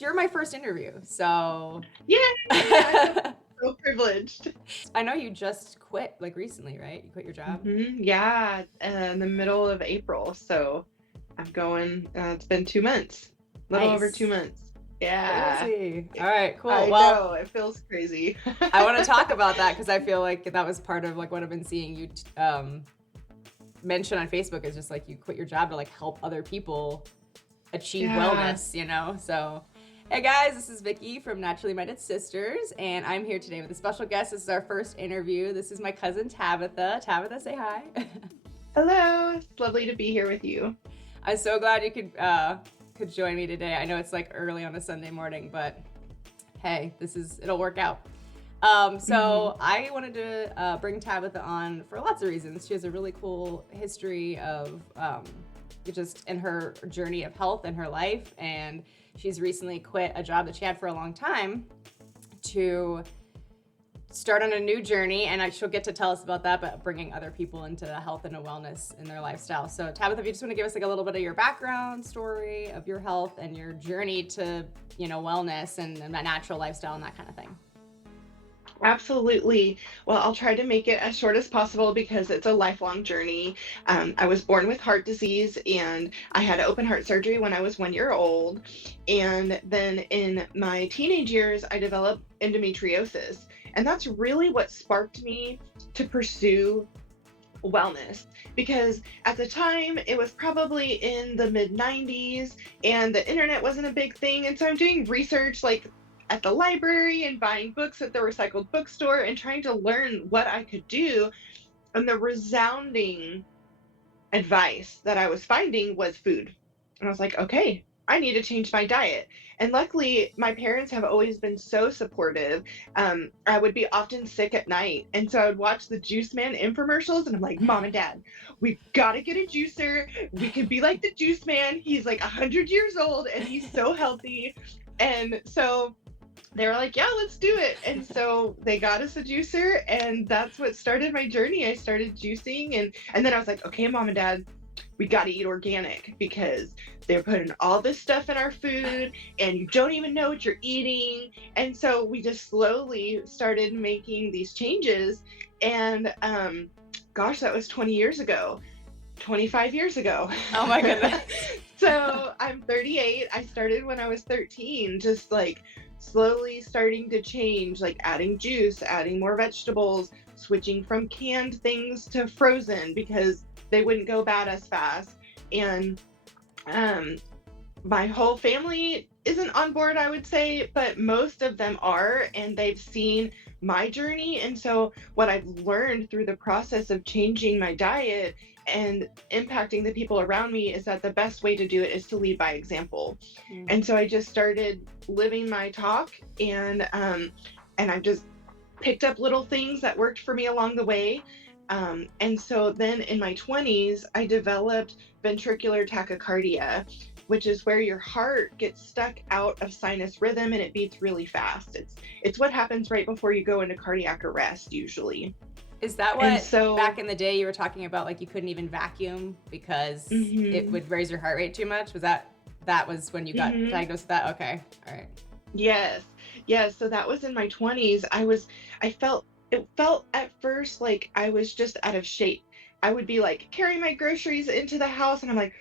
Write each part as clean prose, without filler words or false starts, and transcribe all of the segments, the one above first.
You're my first interview, so Yay! I feel I so privileged. know you just quit, like, recently, right? You quit your job? Yeah, in the middle of April. So I'm going, it's been 2 months, little over two Nice. months. Yeah, Crazy. Alright, cool. I Well, know. It feels crazy. I wanna talk about that because I feel like that was part of, like, what I've been seeing you mention on Facebook is just, like, you quit your job to, like, help other people achieve Yeah. wellness, you know? So, hey guys, this is Vicki from Naturally Minded Sisters, and I'm here today with a special guest. This is our first interview. This is my cousin Tabitha. Tabitha, say hi. Hello. It's lovely to be here with you. I'm so glad you could join me today. I know it's like early on a Sunday morning, but hey, it'll work out. hmm So I wanted to bring Tabitha on for lots of reasons. She has a really cool history of just in her journey of health in her life, and she's recently quit a job that she had for a long time to start on a new journey, and she'll get to tell us about that, but bringing other people into health and wellness in their lifestyle. So Tabitha, if you just want to give us like a little bit of your background story of your health and your journey to, wellness and that natural lifestyle and that kind of thing. Absolutely. Well, I'll try to make it as short as possible because it's a lifelong journey. I was born with heart disease and I had open heart surgery when I was 1 year old. And then in my teenage years, I developed endometriosis. And that's really what sparked me to pursue wellness because at the time it was probably in the mid 90s and the internet wasn't a big thing, and so I'm doing research like at the library and buying books at the recycled bookstore and trying to learn what I could do, and the resounding advice that I was finding was food. And I was like, okay, I need to change my diet. And luckily, my parents have always been so supportive. I would be often sick at night. And so I would watch the Juice Man infomercials, and I'm like, Mom and Dad, we've got to get a juicer. We can be like the Juice Man. He's like 100 years old and he's so healthy. And so they were like, yeah, let's do it. And so they got us a juicer, and that's what started my journey. I started juicing, and then I was like, okay, Mom and Dad, we got to eat organic because they're putting all this stuff in our food and you don't even know what you're eating. And so we just slowly started making these changes. And gosh, that was 20 years ago, 25 years ago. Oh my goodness. So I'm 38. I started when I was 13, just like slowly starting to change, like adding juice, adding more vegetables, switching from canned things to frozen because they wouldn't go bad as fast. And um, my whole family isn't on board, I would say, but most of them are, and they've seen my journey. And so, what I've learned through the process of changing my diet and impacting the people around me is that the best way to do it is to lead by example. Mm. And so, I just started living my talk, and I've just picked up little things that worked for me along the way. And so then in my 20s, I developed ventricular tachycardia, which is where your heart gets stuck out of sinus rhythm and it beats really fast. It's what happens right before you go into cardiac arrest usually. Is that And what so, back in the day you were talking about, like you couldn't even vacuum because it mhm, would raise your heart rate too much? That was when you got mhm, diagnosed with that? Okay. All right. yes, yes. So that was in my 20s. It felt at first like I was just out of shape. I would be like carrying my groceries into the house, and I'm like,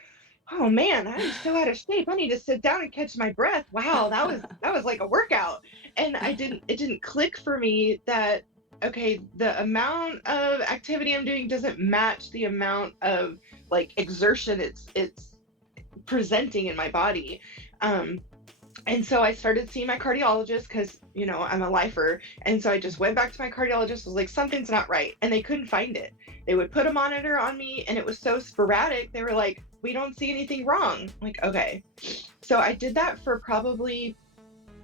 oh man, I'm so out of shape. I need to sit down and catch my breath. Wow, that was like a workout. And it didn't click for me that okay, the amount of activity I'm doing doesn't match the amount of like exertion it's presenting in my body. Um and so I started seeing my cardiologist because, I'm a lifer. And so I just went back to my cardiologist, was like, something's not right. And they couldn't find it. They would put a monitor on me and it was so sporadic. They were like, we don't see anything wrong. I'm like, okay. So I did that for probably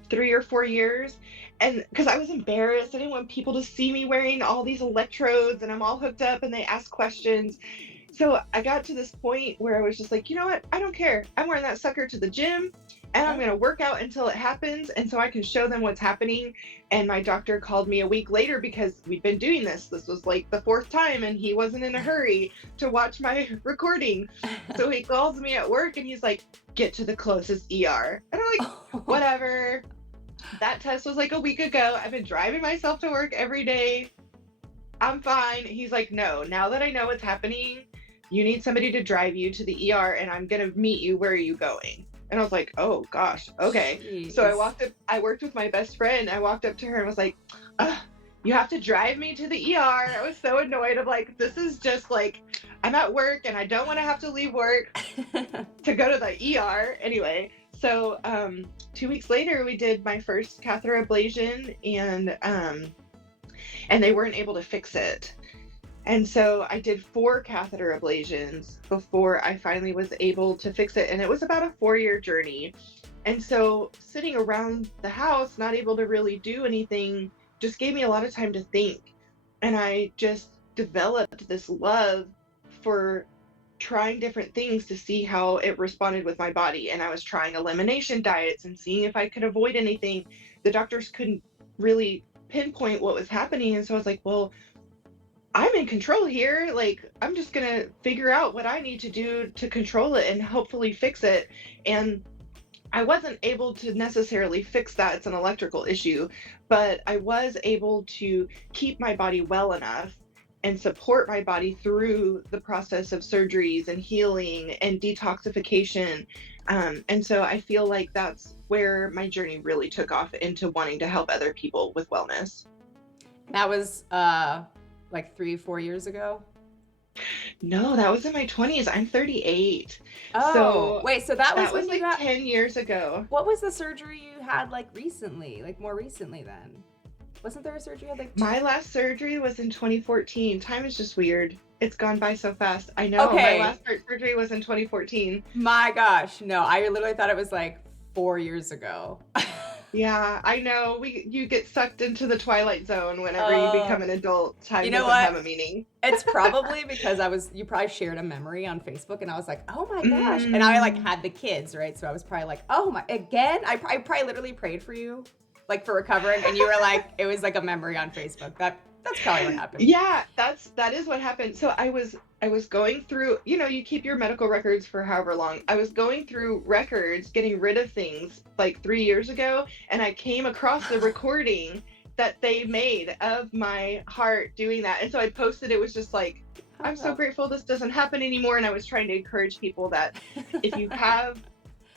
3 or 4 years. And because I was embarrassed, I didn't want people to see me wearing all these electrodes and I'm all hooked up and they ask questions. So I got to this point where I was just like, you know what? I don't care. I'm wearing that sucker to the gym and I'm going to work out until it happens. And so I can show them what's happening. And my doctor called me a week later because we'd been doing this. This was like the 4th time, and he wasn't in a hurry to watch my recording. So he calls me at work and he's like, get to the closest ER. And I'm like, whatever. That test was like a week ago. I've been driving myself to work every day. I'm fine. He's like, no, now that I know what's happening, you need somebody to drive you to the ER, and I'm going to meet you. Where are you going? And I was like, oh gosh, okay. Jeez. So I worked with my best friend. I walked up to her and was like, you have to drive me to the ER. I was so annoyed. I'm like, this is just like, I'm at work and I don't want to have to leave work to go to the ER. Anyway, so 2 weeks later, we did my first catheter ablation, and they weren't able to fix it. And so I did 4 catheter ablations before I finally was able to fix it. And it was about a 4-year journey. And so sitting around the house, not able to really do anything, just gave me a lot of time to think. And I just developed this love for trying different things to see how it responded with my body. And I was trying elimination diets and seeing if I could avoid anything. The doctors couldn't really pinpoint what was happening. And so I was like, well, I'm in control here. Like, I'm just going to figure out what I need to do to control it and hopefully fix it. And I wasn't able to necessarily fix that. It's an electrical issue, but I was able to keep my body well enough and support my body through the process of surgeries and healing and detoxification. And so I feel like that's where my journey really took off into wanting to help other people with wellness. That was like 3-4 years ago? No, that was in my 20s. I'm 38. Oh, so wait, so that was when like you got 10 years ago. What was the surgery you had like recently, like more recently then? Wasn't there a surgery you had like My last surgery was in 2014. Time is just weird. It's gone by so fast. I know. Okay. My last heart surgery was in 2014. My gosh, no, I literally thought it was like 4 years ago. Yeah, I know. You get sucked into the twilight zone whenever you become an adult. Time doesn't have a meaning. It's probably because you probably shared a memory on Facebook, and I was like, oh my gosh. And I like had the kids, right? So I was probably like, oh my, again? I probably literally prayed for you, like for recovering, and you were like, it was like a memory on Facebook. That's probably what happened. Yeah, that is what happened. So I was going through, you keep your medical records for however long. I was going through records, getting rid of things like 3 years ago, and I came across the recording that they made of my heart doing that. And so I posted, it was just like, I'm so grateful this doesn't happen anymore. And I was trying to encourage people that if you have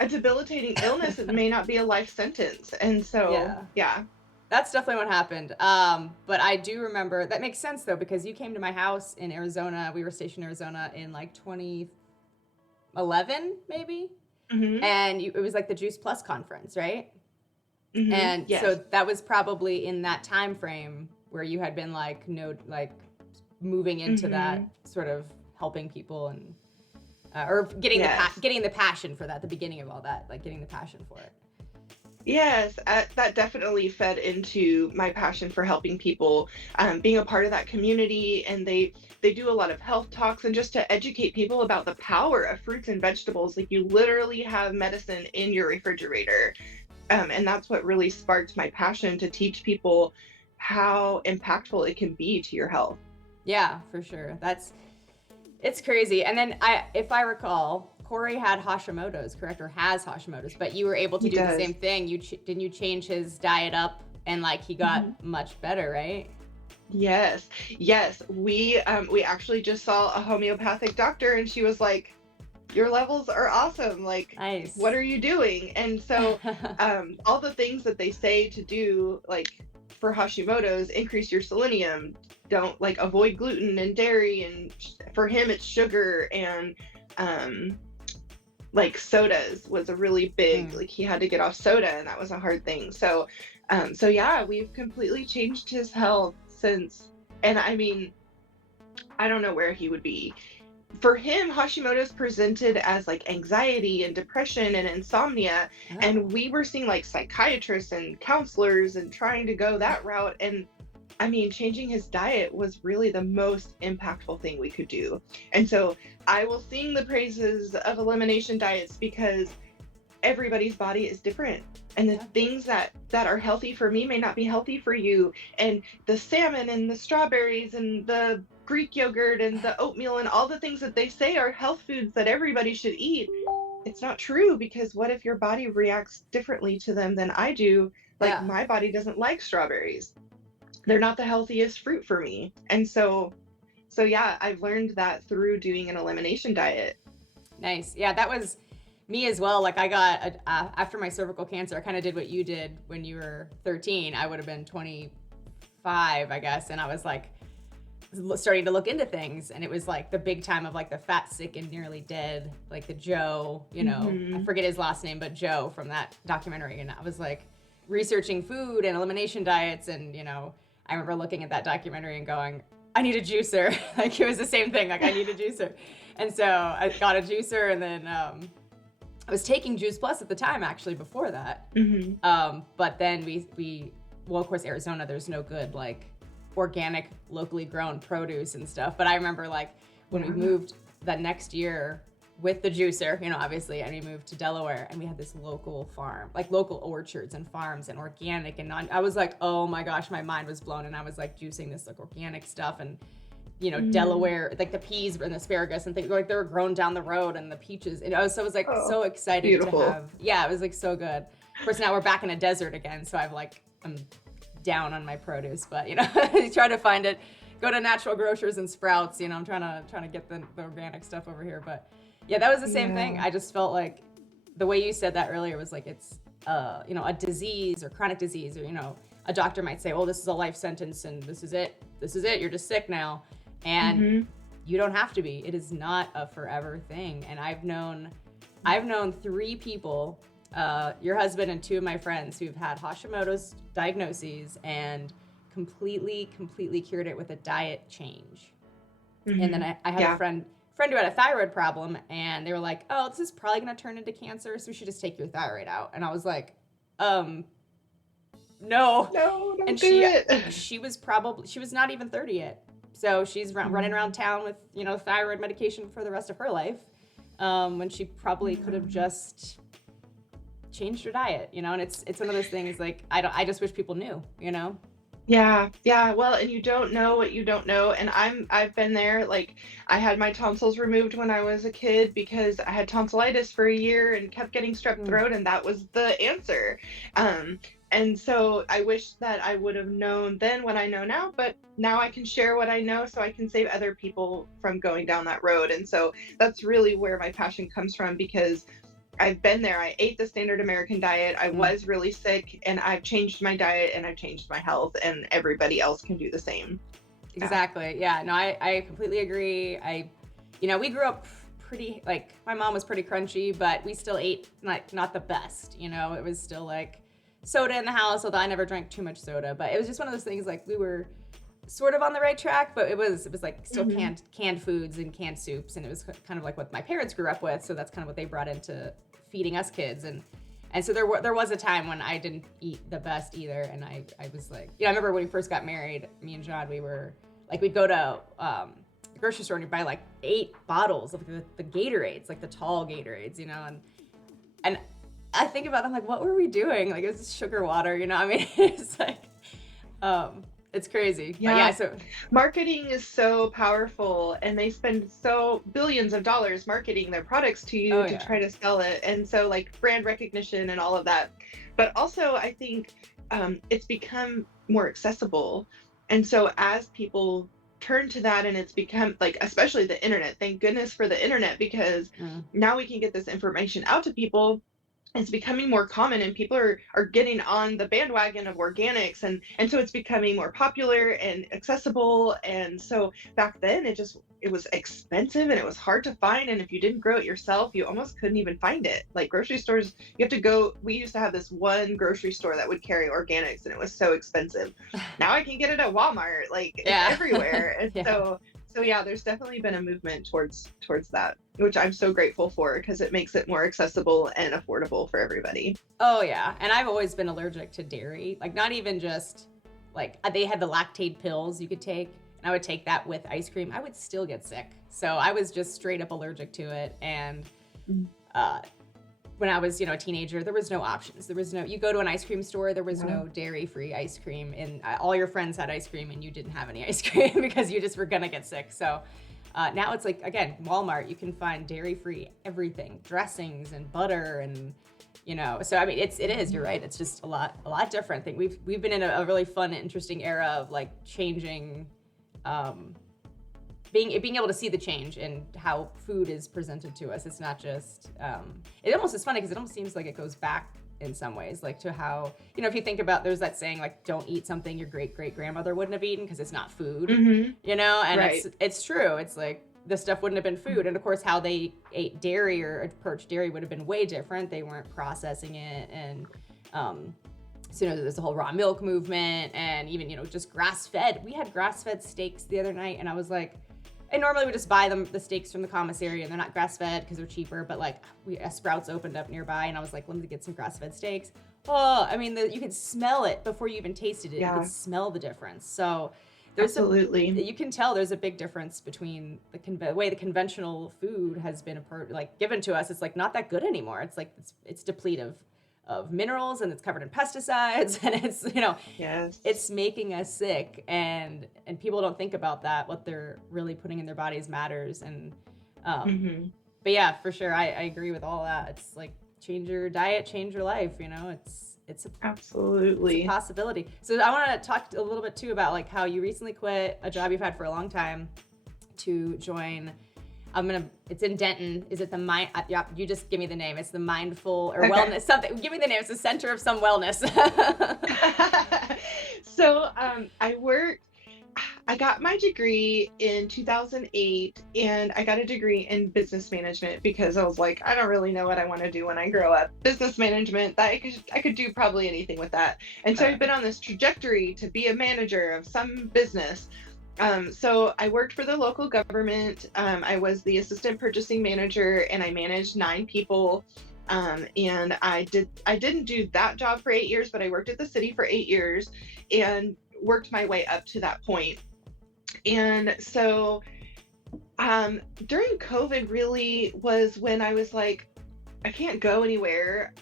a debilitating illness, it may not be a life sentence. And so, yeah. That's definitely what happened. But I do remember, that makes sense though, because you came to my house in Arizona. We were stationed in Arizona in like 2011, maybe. Mm-hmm. And it was like the Juice Plus conference, right? Mm-hmm. And so that was probably in that time frame where you had been like, moving into that sort of helping people and, or getting the passion for that, the beginning of all that, like getting the passion for it. Yes, that definitely fed into my passion for helping people, being a part of that community. And they do a lot of health talks and just to educate people about the power of fruits and vegetables. Like you literally have medicine in your refrigerator. And that's what really sparked my passion to teach people how impactful it can be to your health. Yeah, for sure. It's crazy. And then if I recall, Corey had Hashimoto's, correct? Or has Hashimoto's, but you were able to do the same thing. Didn't you change his diet up and like he got much better, right? Yes. We actually just saw a homeopathic doctor and she was like, your levels are awesome. Like, nice. What are you doing? And so all the things that they say to do, like for Hashimoto's, increase your selenium, don't avoid gluten and dairy. And for him, it's sugar and sodas was a really big, he had to get off soda and that was a hard thing. So yeah, we've completely changed his health since, and I mean, I don't know where he would be. For him, Hashimoto's presented as anxiety and depression and insomnia. Oh. And we were seeing psychiatrists and counselors and trying to go that route. And I mean, changing his diet was really the most impactful thing we could do. And so I will sing the praises of elimination diets because everybody's body is different, and the things that are healthy for me may not be healthy for you. And the salmon and the strawberries and the Greek yogurt and the oatmeal and all the things that they say are health foods that everybody should eat, it's not true, because what if your body reacts differently to them than I do? Like, Yeah. my body doesn't like strawberries. They're not the healthiest fruit for me. And so yeah, I've learned that through doing an elimination diet. Nice. Yeah, that was me as well. Like I got after my cervical cancer, I kind of did what you did when you were 13. I would have been 25, I guess, and I was like starting to look into things, and it was like the big time of like the fat, sick, and nearly dead, like the Joe, you know, I forget his last name, but Joe from that documentary. And I was like researching food and elimination diets, and you know, I remember looking at that documentary and going, I need a juicer. Like it was the same thing. Like I need a juicer. And so I got a juicer, and then I was taking Juice Plus at the time, actually, before that. But then well, of course, Arizona, there's no good like organic, locally grown produce and stuff. But I remember like when we moved that next year with the juicer, you know, obviously, and we moved to Delaware, and we had this local farm, like local orchards and farms and organic and I was like, oh my gosh, my mind was blown. And I was like juicing this like organic stuff, and you know, Delaware, like the peas and asparagus and things, like they were grown down the road, and the peaches. And I was like so excited beautiful. to have, yeah, it was like so good. Of course, now we're back in a desert again, so I'm down on my produce, but you know, try to find it, go to Natural Grocers and Sprouts, you know, I'm trying to get the organic stuff over here. But yeah, that was the same thing. I just felt like the way you said that earlier was like it's you know, a disease or chronic disease, or you know, a doctor might say, oh, this is a life sentence and this is it, you're just sick now. And you don't have to be. It is not a forever thing. And I've known 3 people, your husband and 2 of my friends, who've had Hashimoto's diagnoses and completely cured it with a diet change. And then I had a friend who had a thyroid problem, and they were like, oh, this is probably going to turn into cancer, so we should just take your thyroid out. And I was like, no, don't and do it. she was not even 30 yet. So she's running around town with, you know, thyroid medication for the rest of her life, when she probably could have just changed her diet, you know. And it's one of those things like I just wish people knew, you know. Yeah. Well, and you don't know what you don't know. And I've been there. Like, I had my tonsils removed when I was a kid because I had tonsillitis for a year and kept getting strep throat, and that was the answer. And so I wish that I would have known then what I know now, but now I can share what I know so I can save other people from going down that road. And so that's really where my passion comes from, because I've been there. I ate the standard American diet. I was really sick, and I've changed my diet and I've changed my health, and everybody else can do the same. Exactly. Yeah. No, I completely agree. You know, we grew up pretty, like, my mom was pretty crunchy, but we still ate like not the best, you know. It was still like soda in the house, although I never drank too much soda. But it was just one of those things, like we were sort of on the right track, but it was like still canned foods and canned soups, and it was kind of like what my parents grew up with, so that's kind of what they brought into feeding us kids. And so there was a time when I didn't eat the best either, and I was like, you know, I remember when we first got married, me and John, we were like, we'd go to the grocery store and we'd buy like 8 bottles of the Gatorades, like the tall Gatorades, you know, and I think about them like, what were we doing? Like, it was just sugar water, you know. I mean, it's like, it's crazy. Yeah. But so marketing is so powerful, and they spend so billions of dollars marketing their products to you to try to sell it. And so like brand recognition and all of that. But also I think it's become more accessible. And so as people turn to that, and it's become like, especially the internet, thank goodness for the internet, because now we can get this information out to people. It's becoming more common, and people are getting on the bandwagon of organics, and so it's becoming more popular and accessible. And so back then it was expensive and it was hard to find, and if you didn't grow it yourself, you almost couldn't even find it. Like grocery stores, you have to go. We used to have this one grocery store that would carry organics, and it was so expensive. Now I can get it at Walmart, like it's everywhere. And so yeah, there's definitely been a movement towards that, which I'm so grateful for, because it makes it more accessible and affordable for everybody. Oh yeah, and I've always been allergic to dairy. Like, not even just like they had the lactate pills you could take, and I would take that with ice cream. I would still get sick. So I was just straight up allergic to it, and when I was, a teenager, there was no options. There was no, you go to an ice cream store, there was no dairy-free ice cream, and all your friends had ice cream and you didn't have any ice cream because you just were gonna get sick. So now it's like, again, Walmart, you can find dairy-free everything, dressings and butter and, so I mean, it is, you're right. It's just a lot different. I think we've been in a really fun, interesting era of like changing, being able to see the change in how food is presented to us. It's not just, it almost is funny because it almost seems like it goes back in some ways, like to how, if you think about, there's that saying like, don't eat something your great-great-grandmother wouldn't have eaten because it's not food, and Right. it's true. It's like, this stuff wouldn't have been food. And of course, how they ate dairy or approached dairy would have been way different. They weren't processing it. And, so, there's the whole raw milk movement and even, just grass-fed. We had grass-fed steaks the other night and I was like, I normally would just buy the steaks from the commissary and they're not grass-fed because they're cheaper, but like a Sprouts opened up nearby and I was like, let me get some grass-fed steaks. Oh, I mean, you could smell it before you even tasted it. Yeah. You could smell the difference. So there's Absolutely. you can tell there's a big difference between the way the conventional food has been given to us. It's like not that good anymore. It's like it's depletive of minerals and it's covered in pesticides and it's Yes. it's making us sick and people don't think about that. What they're really putting in their bodies matters. And but yeah, for sure, I agree with all that. It's like change your diet, change your life. It's Absolutely. a possibility. So I want to talk a little bit too about like how you recently quit a job you've had for a long time to join. It's in Denton. Is it the mind? Yeah, you just give me the name. It's the Mindful or Wellness something. Give me the name. It's the Center of some Wellness. So I got my degree in 2008 and I got a degree in business management because I was like, I don't really know what I want to do when I grow up. Business management, I could do probably anything with that. And so I've been on this trajectory to be a manager of some business. So I worked for the local government. I was the assistant purchasing manager and I managed 9 people. And I didn't do that job for 8 years, but I worked at the city for 8 years and worked my way up to that point. And so during COVID really was when I was like, I can't go anywhere.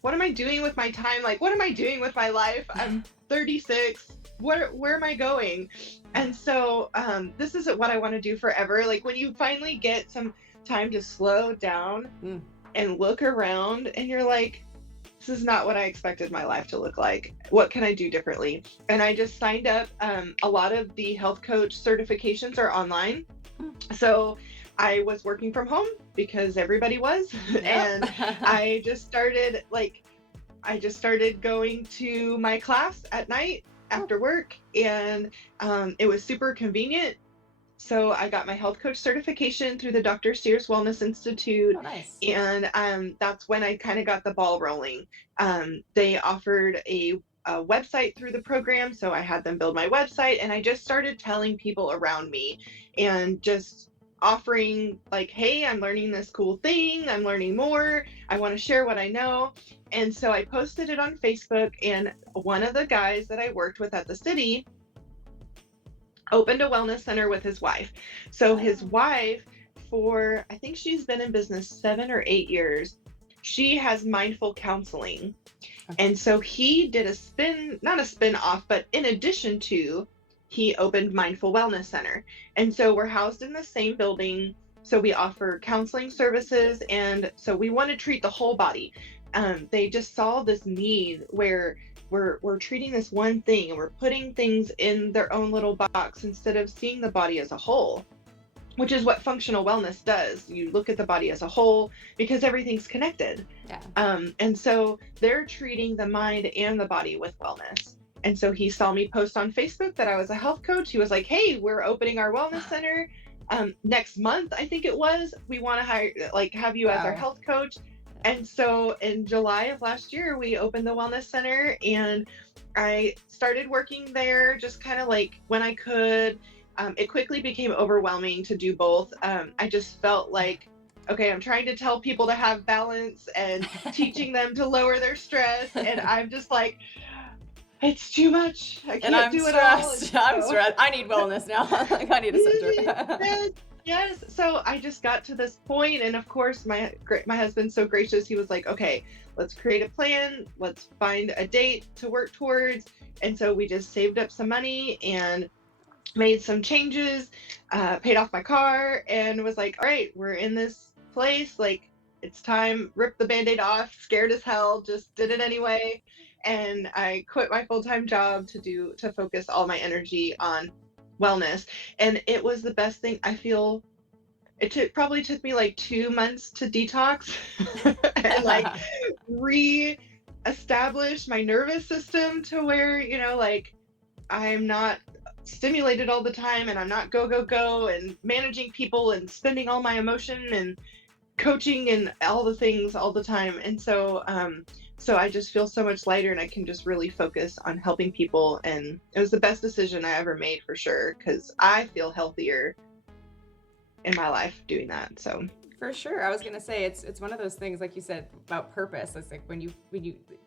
What am I doing with my time? Like, what am I doing with my life? I'm 36. Where am I going? And so this isn't what I want to do forever. Like when you finally get some time to slow down and look around and you're like, this is not what I expected my life to look like. What can I do differently? And I just signed up. A lot of the health coach certifications are online. So I was working from home because everybody was. And I just started going to my class at night after work, and it was super convenient. So I got my health coach certification through the Dr. Sears Wellness Institute. Oh, nice. And that's when I kind of got the ball rolling. They offered a website through the program, so I had them build my website, and I just started telling people around me and just offering like, hey, I'm learning this cool thing, I'm learning more, I want to share what I know. And so I posted it on Facebook, and one of the guys that I worked with at the city opened a wellness center with his wife. So his wife, I think she's been in business 7 or 8 years, she has mindful counseling. And so he did not a spin off, but in addition to, he opened Mindful Wellness Center. And so we're housed in the same building. So we offer counseling services. And so we want to treat the whole body. They just saw this need where we're treating this one thing and we're putting things in their own little box instead of seeing the body as a whole, which is what functional wellness does. You look at the body as a whole because everything's connected. Yeah. And so they're treating the mind and the body with wellness. And so he saw me post on Facebook that I was a health coach. He was like, hey, we're opening our wellness center next month, I think it was. We want to have you as our health coach. And so in July of last year, we opened the wellness center, and I started working there just kind of like when I could. It quickly became overwhelming to do both. I just felt like, okay, I'm trying to tell people to have balance and teaching them to lower their stress. And I'm just like, it's too much. I can't do it all. I'm stressed. I need wellness now. Like I need a center. Yes. So I just got to this point, and of course, my husband's so gracious. He was like, "Okay, let's create a plan. Let's find a date to work towards." And so we just saved up some money and made some changes, paid off my car, and was like, "All right, we're in this place. Like, it's time. Rip the Band-Aid off. Scared as hell. Just did it anyway." And I quit my full-time job to focus all my energy on wellness, and it was the best thing. I feel probably took me like 2 months to detox and like re-establish my nervous system to where, like I'm not stimulated all the time, and I'm not go, go, go and managing people and spending all my emotion and coaching and all the things all the time. And so I just feel so much lighter, and I can just really focus on helping people. And it was the best decision I ever made, for sure, because I feel healthier in my life doing that. So For sure. I was gonna say it's one of those things, like you said, about purpose. It's like when you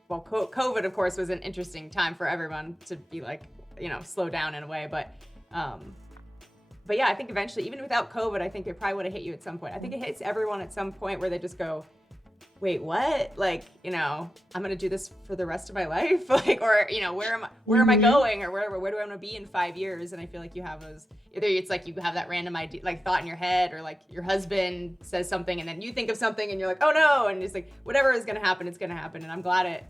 well, COVID, of course, was an interesting time for everyone to be like, slow down in a way. But yeah, I think eventually, even without COVID, I think it probably would have hit you at some point. I think it hits everyone at some point where they just go, wait, what? Like, I'm gonna do this for the rest of my life, like, or where am I going, or where do I want to be in 5 years? And I feel like you have those. Either it's like you have that random idea, like thought in your head, or like your husband says something, and then you think of something, and you're like, oh no, and it's like whatever is gonna happen, it's gonna happen. And I'm glad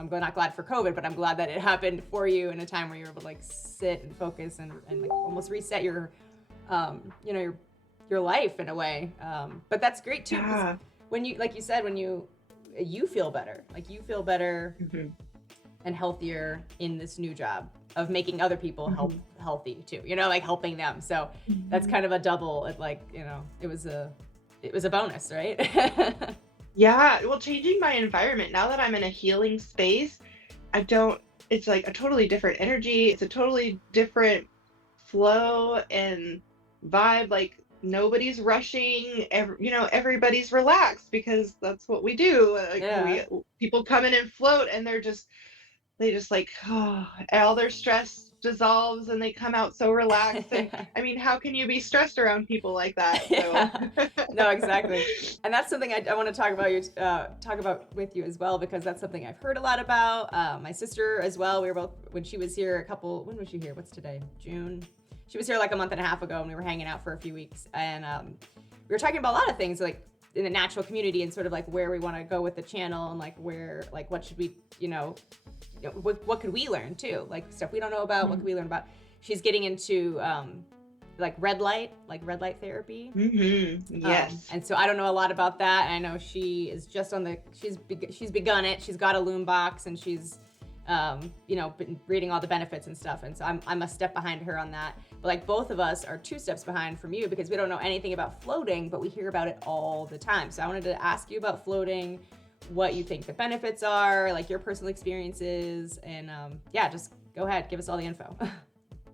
not glad for COVID, but I'm glad that it happened for you in a time where you're able to like sit and focus and like almost reset your your life in a way. But that's great too. yeah. When you, like you said, when you feel better, Mm-hmm. and healthier in this new job of making other people healthy too, like helping them. So that's kind of a double, it was a bonus, right? Yeah, well, changing my environment now that I'm in a healing space, it's like a totally different energy. It's a totally different flow and vibe. Like nobody's rushing, everybody's relaxed because that's what we do. Like Yeah. people come in and float, and they just like, all their stress dissolves and they come out so relaxed. And I mean, how can you be stressed around people like that? So Yeah. No, exactly. And that's something I want to talk about with you as well, because that's something I've heard a lot about. My sister as well. We were both, when she was here when was she here? What's today? June. She was here like a month and a half ago, and we were hanging out for a few weeks. And we were talking about a lot of things, like in the natural community, and sort of like where we want to go with the channel, and like what should we, what could we learn too? Like stuff we don't know about, what could we learn about? She's getting into like red light therapy. Yes. And so I don't know a lot about that. I know she is just she's begun it. She's got a loom box, and she's been reading all the benefits and stuff. And so I'm a step behind her on that. But like both of us are 2 steps behind from you, because we don't know anything about floating, but we hear about it all the time. So I wanted to ask you about floating, what you think the benefits are, like your personal experiences, and just go ahead, give us all the info.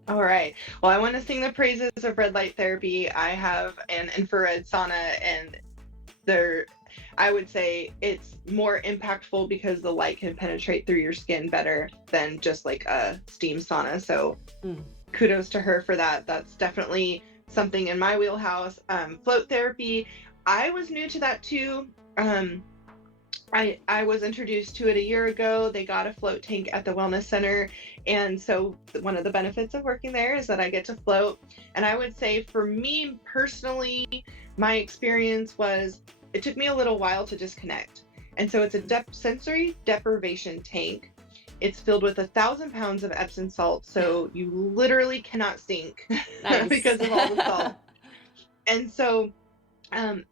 All right. Well, I want to sing the praises of red light therapy. I have an infrared sauna, and I would say it's more impactful because the light can penetrate through your skin better than just like a steam sauna. So kudos to her for that. That's definitely something in my wheelhouse. Float therapy, I was new to that too. I was introduced to it a year ago. They got a float tank at the wellness center. And so one of the benefits of working there is that I get to float. And I would say for me personally, my experience was, it took me a little while to disconnect. And so it's a sensory deprivation tank. It's filled with 1,000 pounds of Epsom salt. So you literally cannot sink because of all the salt. And so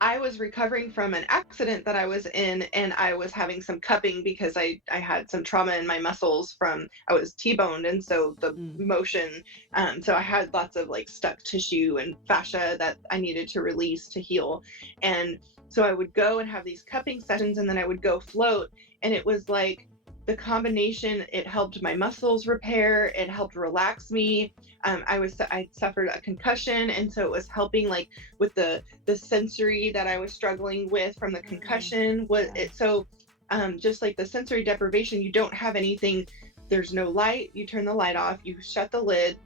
I was recovering from an accident that I was in, and I was having some cupping because I had some trauma in my muscles I was T-boned, and so the motion, so I had lots of like stuck tissue and fascia that I needed to release to heal. And so I would go and have these cupping sessions, and then I would go float, and it was like the combination, it helped my muscles repair, it helped relax me. I suffered a concussion, and so it was helping like with the sensory that I was struggling with from the concussion. Just like the sensory deprivation, you don't have anything, there's no light, you turn the light off, you shut the lid,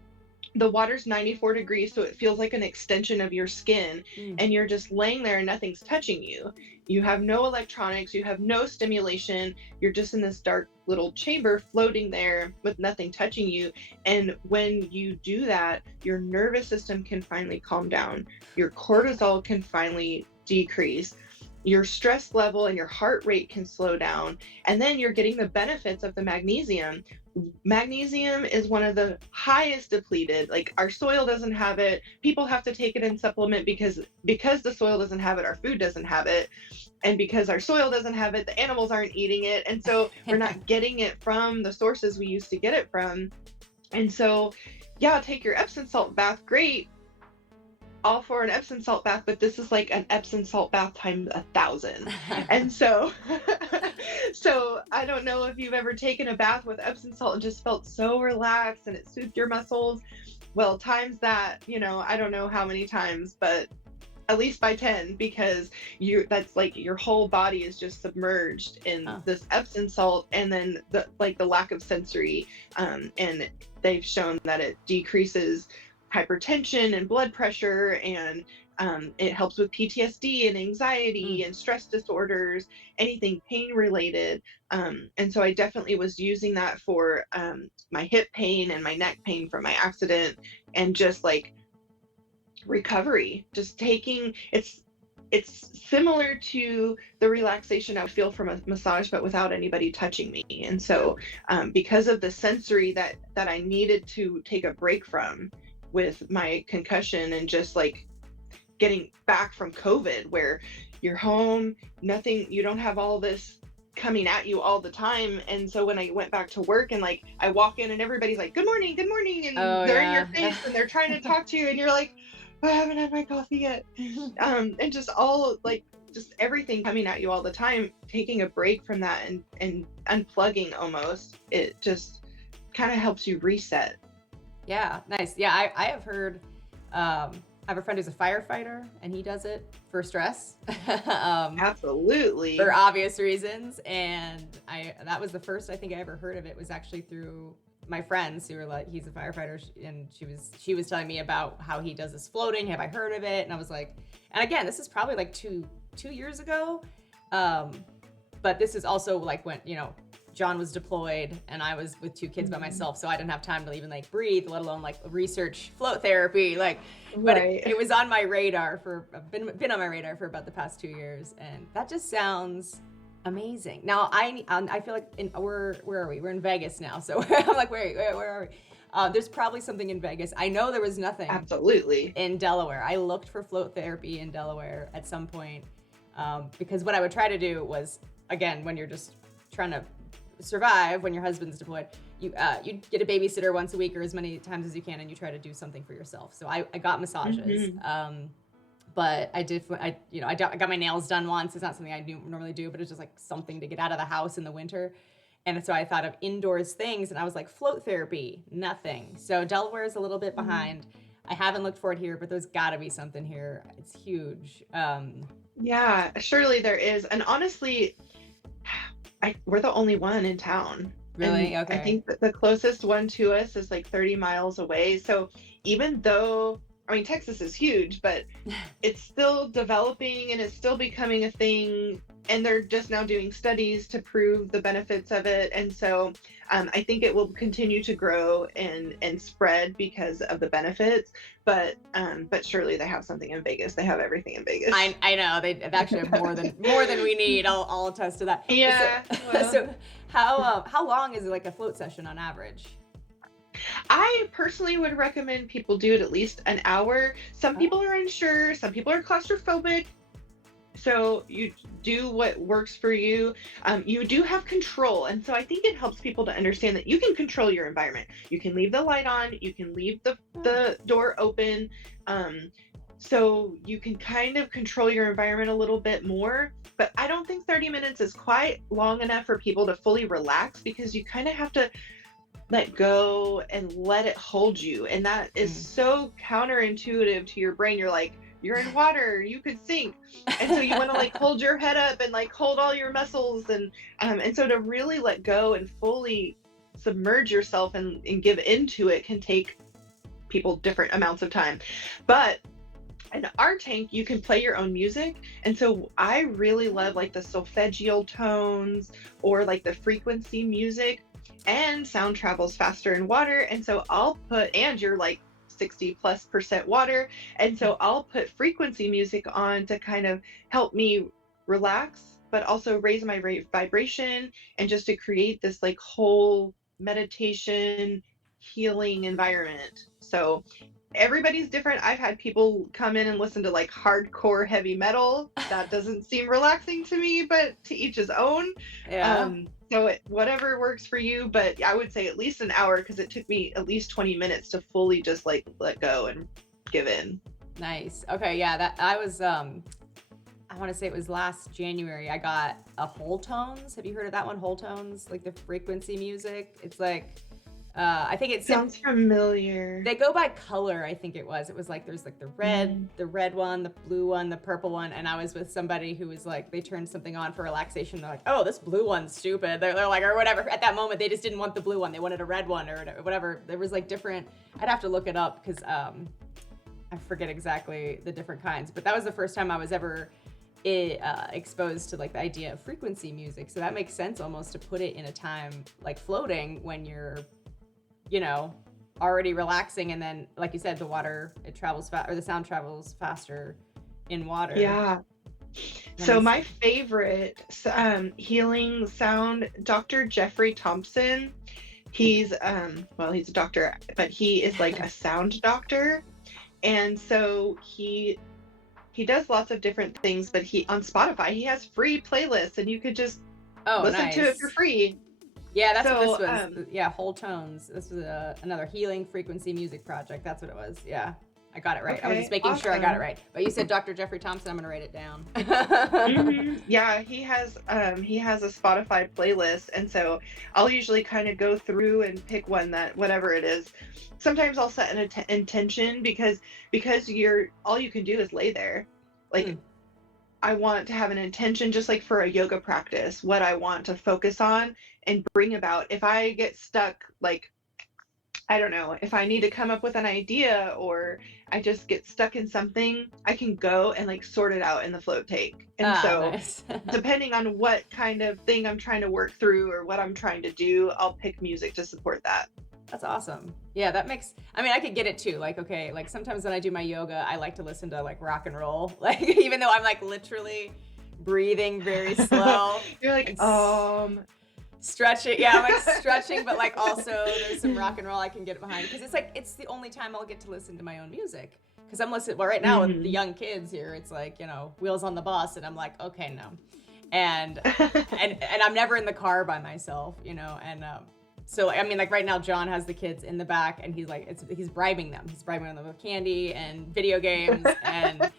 the water's 94 degrees, so it feels like an extension of your skin, Mm. and you're just laying there and nothing's touching you. You have no electronics, you have no stimulation, you're just in this dark little chamber floating there with nothing touching you. And when you do that, your nervous system can finally calm down, your cortisol can finally decrease, your stress level and your heart rate can slow down, and then you're getting the benefits of the magnesium. Magnesium is one of the highest depleted. Like, our soil doesn't have it. People have to take it in supplement because the soil doesn't have it, our food doesn't have it. And because our soil doesn't have it, the animals aren't eating it. And so we're not getting it from the sources we used to get it from. And so, yeah, take your Epsom salt bath, great, all for an Epsom salt bath, but this is like an Epsom salt bath times 1,000. And so, so I don't know if you've ever taken a bath with Epsom salt and just felt so relaxed and it soothed your muscles. Well, times that, I don't know how many times, but at least by 10, because that's like your whole body is just submerged in this Epsom salt, and then the lack of sensory, and they've shown that it decreases hypertension and blood pressure, and it helps with PTSD and anxiety and stress disorders, anything pain related. And so I definitely was using that for my hip pain and my neck pain from my accident, and just like recovery, just taking it's similar to the relaxation I would feel from a massage, but without anybody touching me. And so because of the sensory that I needed to take a break from with my concussion, and just like getting back from COVID, where you're home, nothing, you don't have all this coming at you all the time. And so when I went back to work, and like I walk in and everybody's like, good morning, and they're in your face and they're trying to talk to you, and you're like, I haven't had my coffee yet. And just just everything coming at you all the time, taking a break from that and unplugging almost, it just kind of helps you reset. Yeah, nice. Yeah, I have heard, I have a friend who's a firefighter, and he does it for stress. Absolutely. For obvious reasons. And that was the first I think I ever heard of it, was actually through my friends who were like, he's a firefighter, and she was telling me about how he does this floating. Have I heard of it? And I was like, and again, this is probably like two years ago. But this is also like when, John was deployed and I was with 2 kids by myself, so I didn't have time to even like breathe, let alone like research float therapy. Like, but it was on my radar been on my radar for about the past 2 years, and that just sounds amazing. Now I feel like where are we? We're in Vegas now, so I'm like, where are we? There's probably something in Vegas. I know there was nothing. Absolutely. In Delaware. I looked for float therapy in Delaware at some point, because what I would try to do was, again, when you're just trying to survive, when your husband's deployed, you get a babysitter once a week or as many times as you can, and you try to do something for yourself. So I got massages. But I got my nails done once. It's not something I normally do, but it's just like something to get out of the house in the winter. And so I thought of indoors things, and I was like, float therapy, nothing. So Delaware is a little bit behind. I haven't looked for it here, but there's got to be something here. It's huge. Yeah, surely there is. And honestly, we're the only one in town. Really? And okay. I think that the closest one to us is like 30 miles away. So even though, Texas is huge, but it's still developing and it's still becoming a thing. And they're just now doing studies to prove the benefits of it. And so I think it will continue to grow and spread because of the benefits. But surely they have something in Vegas. They have everything in Vegas. I know they actually have more than we need. I'll attest to that. Yeah. So how long is it, like a float session on average? I personally would recommend people do it at least an hour. Some people are unsure. Some people are claustrophobic. So you do what works for you. You do have control. And so I think it helps people to understand that you can control your environment. You can leave the light on. You can leave the door open. So you can kind of control your environment a little bit more. But I don't think 30 minutes is quite long enough for people to fully relax, because you kind of have to let go and let it hold you. And that is so counterintuitive to your brain. You're like, you're in water, you could sink. And so you want to like hold your head up and like hold all your muscles. And so to really let go and fully submerge yourself and give into it can take people different amounts of time. But in our tank, you can play your own music. And so I really love like the solfeggial tones or like the frequency music, and sound travels faster in water. And so I'll put, and you're like 60+% water. And so I'll put frequency music on to kind of help me relax, but also raise my vibration, and just to create this like whole meditation healing environment. So everybody's different. I've had people come in and listen to like hardcore heavy metal. That doesn't seem relaxing to me, but to each his own. Yeah. So whatever works for you, but I would say at least an hour, because it took me at least 20 minutes to fully just like let go and give in. Nice. Okay, yeah, that I was I want to say it was last January. I got a Whole Tones. Have you heard of that one? Whole Tones, like the frequency music. It's like I think it Sounds familiar. They go by color, I think it was. It was like there's like the red one, the blue one, the purple one, and I was with somebody who was like, they turned something on for relaxation. They're like, oh, this blue one's stupid. They're like, or whatever. At that moment, they just didn't want the blue one. They wanted a red one or whatever. There was like different. I'd have to look it up because I forget exactly the different kinds. But that was the first time I was ever exposed to like the idea of frequency music. So that makes sense almost to put it in a time like floating when you're, you know, already relaxing, and then like you said, the water, it travels or the sound travels faster in water. Yeah. So my favorite healing sound, Dr. Jeffrey Thompson, he's he's a doctor, but he is like a sound doctor. And so he does lots of different things, but on Spotify, he has free playlists, and you could just listen to it for free. Yeah, that's what this was. Whole Tones. This was another healing frequency music project. That's what it was. Yeah, I got it right. Okay, I was just making sure I got it right. But you said Dr. Jeffrey Thompson. I'm gonna write it down. Yeah, he has a Spotify playlist, and so I'll usually kind of go through and pick one that whatever it is. Sometimes I'll set an intention because all you can do is lay there. Like I want to have an intention, just like for a yoga practice, what I want to focus on and bring about. If I get stuck, like, I don't know, if I need to come up with an idea or I just get stuck in something, I can go and like sort it out in the float take. And nice. Depending on what kind of thing I'm trying to work through or what I'm trying to do, I'll pick music to support that. That's awesome. Yeah, that makes, I mean, I could get it too. Like, okay, like sometimes when I do my yoga, I like to listen to like rock and roll. Like, even though I'm like literally breathing very slow. You're like, stretching. Yeah, I'm like stretching, but like also there's some rock and roll I can get behind, because it's like, it's the only time I'll get to listen to my own music. Because I'm listening, well, right now with the young kids here, it's like, you know, Wheels on the Bus, and I'm like, okay, no. And I'm never in the car by myself, you know, and so, I mean, like right now, John has the kids in the back, and he's like, he's bribing them. He's bribing them with candy and video games, and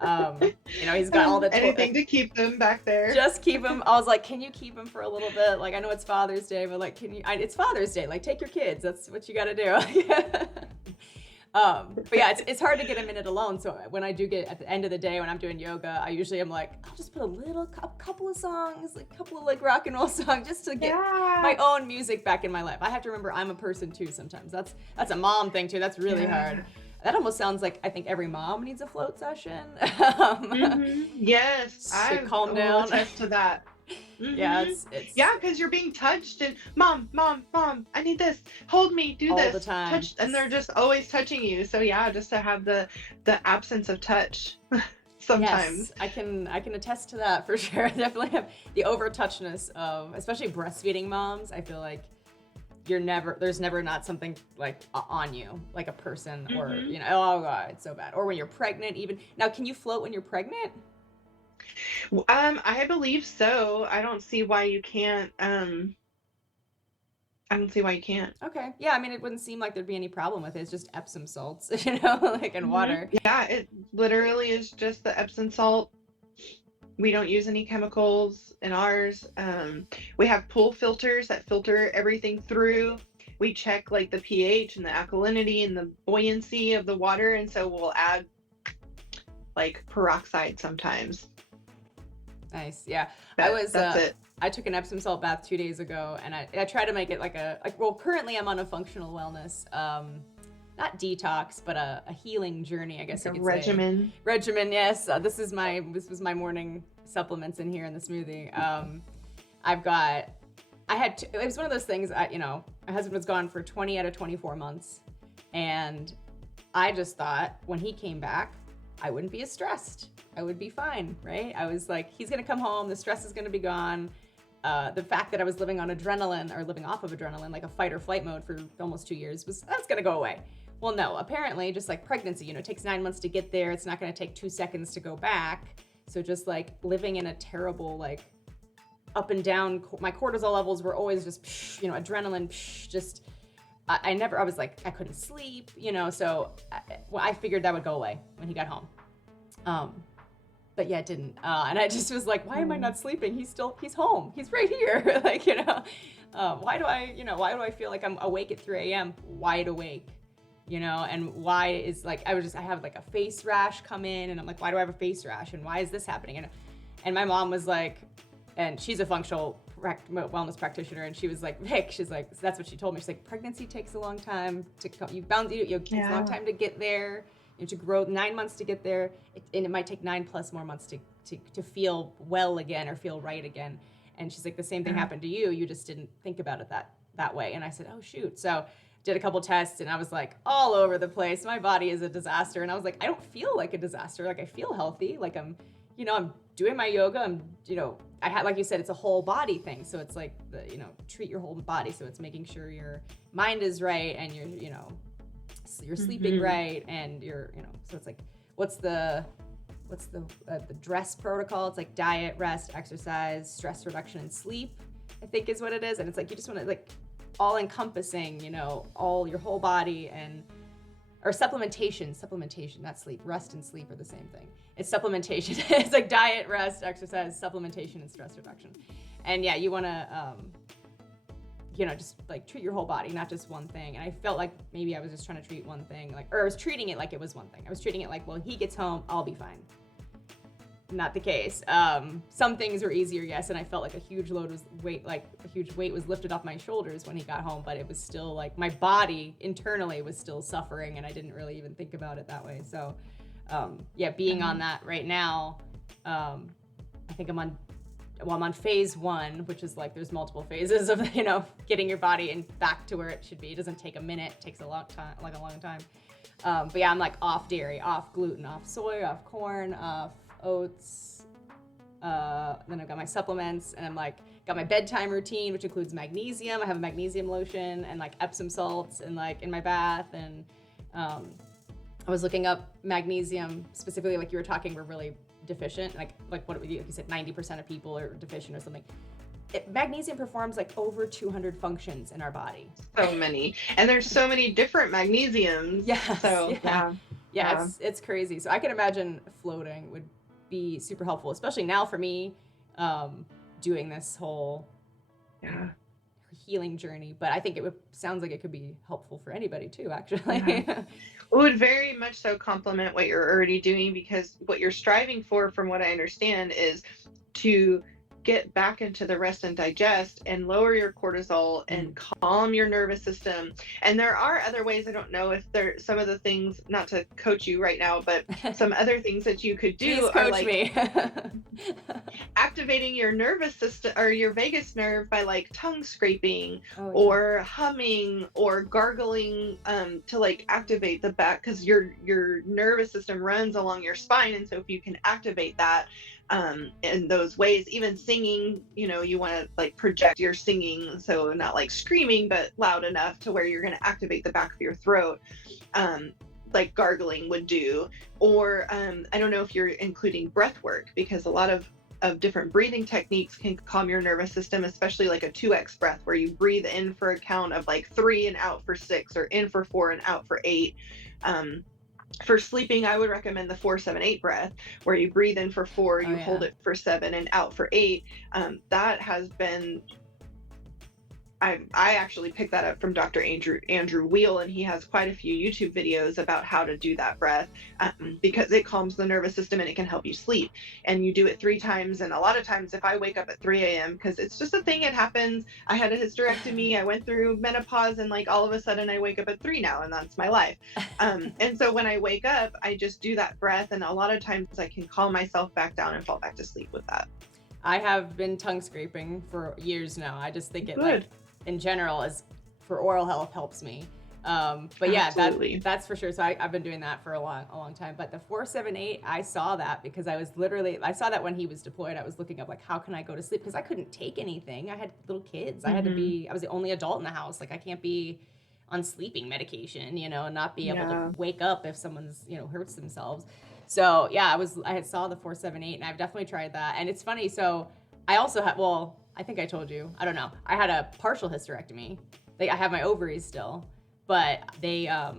you know, he's got all the anything to keep them back there. Just keep them. I was like, can you keep them for a little bit? Like, I know it's Father's Day, but like, it's Father's Day. Like, take your kids. That's what you got to do. But yeah, it's hard to get a minute alone. So when I do get at the end of the day when I'm doing yoga, I usually am like, I'll just put a couple of songs, a couple of like rock and roll songs, just to get my own music back in my life. I have to remember I'm a person too sometimes. That's a mom thing too. That's really hard. That almost sounds like I think every mom needs a float session. Yes, I calm down. Attest to that. Yeah, it's because you're being touched, and mom, I need this. Hold me, do all this. The time. Touch, and they're just always touching you. So yeah, just to have the absence of touch sometimes. Yes, I can attest to that for sure. Definitely have the over touchness of, especially breastfeeding moms. I feel like there's never not something like on you, like a person, or you know, oh god, it's so bad. Or when you're pregnant, even now, can you float when you're pregnant? I believe so. I don't see why you can't. Okay. Yeah, I mean, it wouldn't seem like there'd be any problem with it. It's just Epsom salts, you know, like in water. Yeah, it literally is just the Epsom salt. We don't use any chemicals in ours. We have pool filters that filter everything through. We check like the pH and the alkalinity and the buoyancy of the water, and so we'll add like peroxide sometimes. Nice. Yeah. That's it. I took an Epsom salt bath 2 days ago, and I try to make it like well, currently I'm on a functional wellness not detox, but a healing journey, I guess Like you a could say. regimen. Regimen, yes. This was my morning supplements in here in the smoothie. It was one of those things, my husband was gone for 20 out of 24 months. And I just thought when he came back, I wouldn't be as stressed. I would be fine, right? I was like, he's going to come home. The stress is going to be gone. The fact that I was living off of adrenaline, like a fight or flight mode for almost 2 years, that's going to go away. Well, no, apparently just like pregnancy, it takes 9 months to get there. It's not going to take 2 seconds to go back. So just like living in a terrible, like up and down, my cortisol levels were always just, adrenaline, I was like, I couldn't sleep, so I figured that would go away when he got home. But yeah, it didn't. And I just was like, why am I not sleeping? He's home. He's right here. Why do I feel like I'm awake at 3 a.m. wide awake? And why is like, I have like a face rash come in and I'm like, why do I have a face rash? And why is this happening? And my mom was like, and she's a functional wellness practitioner, and she was like, Vic, she's like, so that's what she told me. She's like, pregnancy takes a long time to come. It takes a long time to get there, and to grow 9 months to get there, and it might take 9+ more months to feel well again or feel right again. And she's like, the same thing happened to you. You just didn't think about it that way. And I said, oh shoot. So did a couple tests, and I was like all over the place. My body is a disaster, and I was like, I don't feel like a disaster. Like I feel healthy. Like I'm doing my yoga. I had, like you said, it's a whole body thing. So it's like treat your whole body. So it's making sure your mind is right and you're sleeping right, and so it's like, what's the DRESS protocol? It's like diet, rest, exercise, stress reduction, and sleep, I think is what it is. And it's like, you just want to like all encompassing, all your whole body, or supplementation, not sleep. Rest and sleep are the same thing. It's supplementation. It's like diet, rest, exercise, supplementation, and stress reduction. And yeah, you want to, just like treat your whole body, not just one thing. And I felt like maybe I was just trying to treat one thing, or I was treating it like it was one thing. I was treating it like, well, he gets home, I'll be fine. Not the case. Some things were easier, yes, and I felt like a huge weight was lifted off my shoulders when he got home, but it was still like my body internally was still suffering, and I didn't really even think about it that way. So being on that right now, I think I'm on phase 1, which is like there's multiple phases of getting your body back to where it should be. It doesn't take a minute, it takes a long time. But yeah, I'm like off dairy, off gluten, off soy, off corn, off oats, then I've got my supplements, and I'm like got my bedtime routine, which includes magnesium. I have a magnesium lotion and like Epsom salts and like in my bath, and I was looking up magnesium specifically, like you were talking, we're really deficient, like what you said, 90% of people are deficient or something. Magnesium performs like over 200 functions in our body. So many, and there's so many different magnesiums. Yes, so yeah. It's crazy. So I can imagine floating would be super helpful, especially now for me, doing this whole healing journey. But I think sounds like it could be helpful for anybody too, actually. It would very much so complement what you're already doing, because what you're striving for, from what I understand, is to get back into the rest and digest and lower your cortisol and calm your nervous system. And there are other ways. I don't know if there some of the things, not to coach you right now, but some other things that you could do. Please coach are like me. activating your nervous system or your vagus nerve by like tongue scraping or humming or gargling to like activate the back, because your nervous system runs along your spine. And so if you can activate that in those ways, even singing, you want to like project your singing, so not like screaming, but loud enough to where you're going to activate the back of your throat, like gargling would do. Or I don't know if you're including breath work, because a lot of different breathing techniques can calm your nervous system, especially like a 2x breath, where you breathe in for a count of like 3 and out for 6, or in for 4 and out for 8. For sleeping, I would recommend the 4-7-8 breath, where you breathe in for 4, you hold it for 7, and out for 8. That has been, I actually picked that up from Dr. Andrew Weil, and he has quite a few YouTube videos about how to do that breath, because it calms the nervous system and it can help you sleep. And you do it 3 times. And a lot of times, if I wake up at 3 a.m., because it's just a thing, it happens. I had a hysterectomy, I went through menopause, and like all of a sudden I wake up at 3 now, and that's my life. And so when I wake up, I just do that breath, and a lot of times I can calm myself back down and fall back to sleep with that. I have been tongue scraping for years now. I just think it Good. like in general is for oral health helps me. But yeah, that's for sure. So I've been doing that for a long time. But the 478, I saw that because I saw that when he was deployed. I was looking up like, how can I go to sleep? Because I couldn't take anything. I had little kids. I was the only adult in the house. Like I can't be on sleeping medication, and not be able to wake up if someone's, hurts themselves. So yeah, I had saw the 478 and I've definitely tried that. And it's funny. So I also had, I think I told you, I don't know. I had a partial hysterectomy. I have my ovaries still, but ever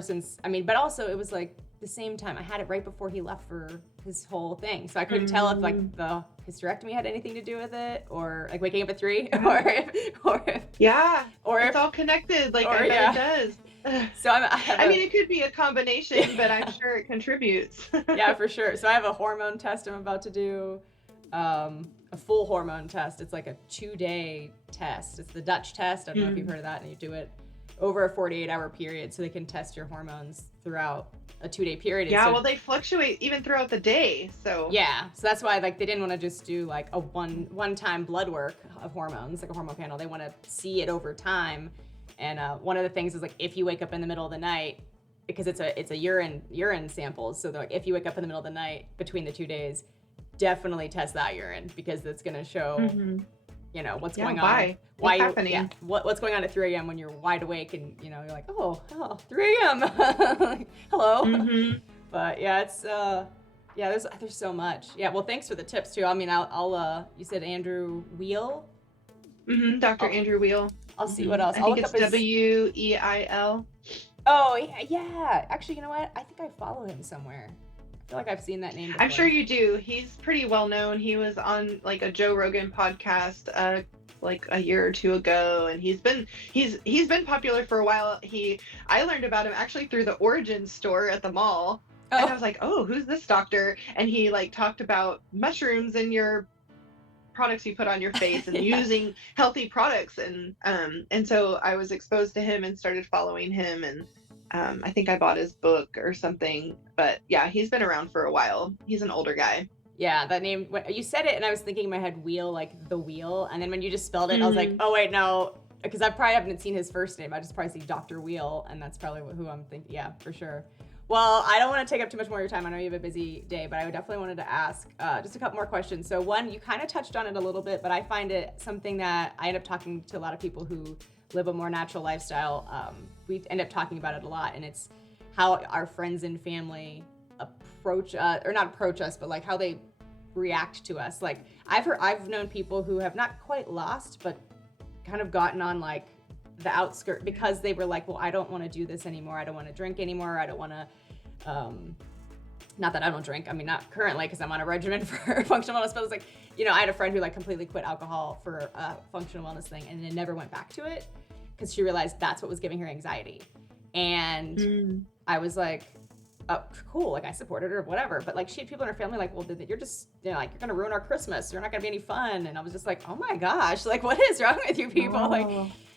since, but also it was like the same time. I had it right before he left for his whole thing. So I couldn't tell if like the hysterectomy had anything to do with it, or like waking up at 3 or it's all connected. Like I bet it does. So it could be a combination, but I'm sure it contributes. Yeah, for sure. So I have a hormone test I'm about to do, a full hormone test. It's like a 2-day test. It's the Dutch test. I don't know if you've heard of that, and you do it over a 48-hour period so they can test your hormones throughout a 2-day period. Yeah, they fluctuate even throughout the day. So yeah, so that's why like they didn't want to just do like a one-time blood work of hormones, like a hormone panel. They want to see it over time. And one of the things is like if you wake up in the middle of the night, because it's a urine samples. So like if you wake up in the middle of the night between the 2 days, definitely test that urine, because it's going to show, what's going on. What's happening? Yeah, what's going on at 3 a.m. when you're wide awake and you're like, oh 3 a.m. like, hello. But yeah, it's there's so much. Yeah, well, thanks for the tips too. I'll you said Andrew Weil. Dr. Andrew Weil. I'll see what else. I think it's Weil. Oh, yeah. Actually, you know what? I think I follow him somewhere. I feel like I've seen that name before. I'm sure you do. He's pretty well known. He was on like a Joe Rogan podcast like a year or two ago, and he's been popular for a while. I learned about him actually through the Origin store at the mall. And I was like, oh, who's this doctor? And he like talked about mushrooms in your products you put on your face and using healthy products, and so I was exposed to him and started following him, and I think I bought his book or something. But yeah, he's been around for a while. He's an older guy. Yeah, that name, when you said it and I was thinking in my head wheel, like the wheel, and then when you just spelled it I was like, oh wait, no, because I probably haven't seen his first name. I just probably see Dr. Weil, and that's probably who I'm thinking. Yeah, for sure. Well, I don't want to take up too much more of your time. I know you have a busy day, but I definitely wanted to ask just a couple more questions. So one, you kind of touched on it a little bit, but I find it something that I end up talking to a lot of people who live a more natural lifestyle. We end up talking about it a lot, and it's how our friends and family approach us, or not approach us, but like how they react to us. Like I've known people who have not quite lost, but kind of gotten on like the outskirt because they were like, well, I don't want to do this anymore. I don't want to drink anymore. I don't want to, not that I don't drink. Not currently because I'm on a regimen for functional wellness, but it's like, I had a friend who like completely quit alcohol for a functional wellness thing and then never went back to it because she realized that's what was giving her anxiety. And I was like, oh, cool. Like I supported her or whatever. But like she had people in her family like, well, you're just, like, you're going to ruin our Christmas. You're not going to be any fun. And I was just like, oh my gosh, like what is wrong with you people? Like,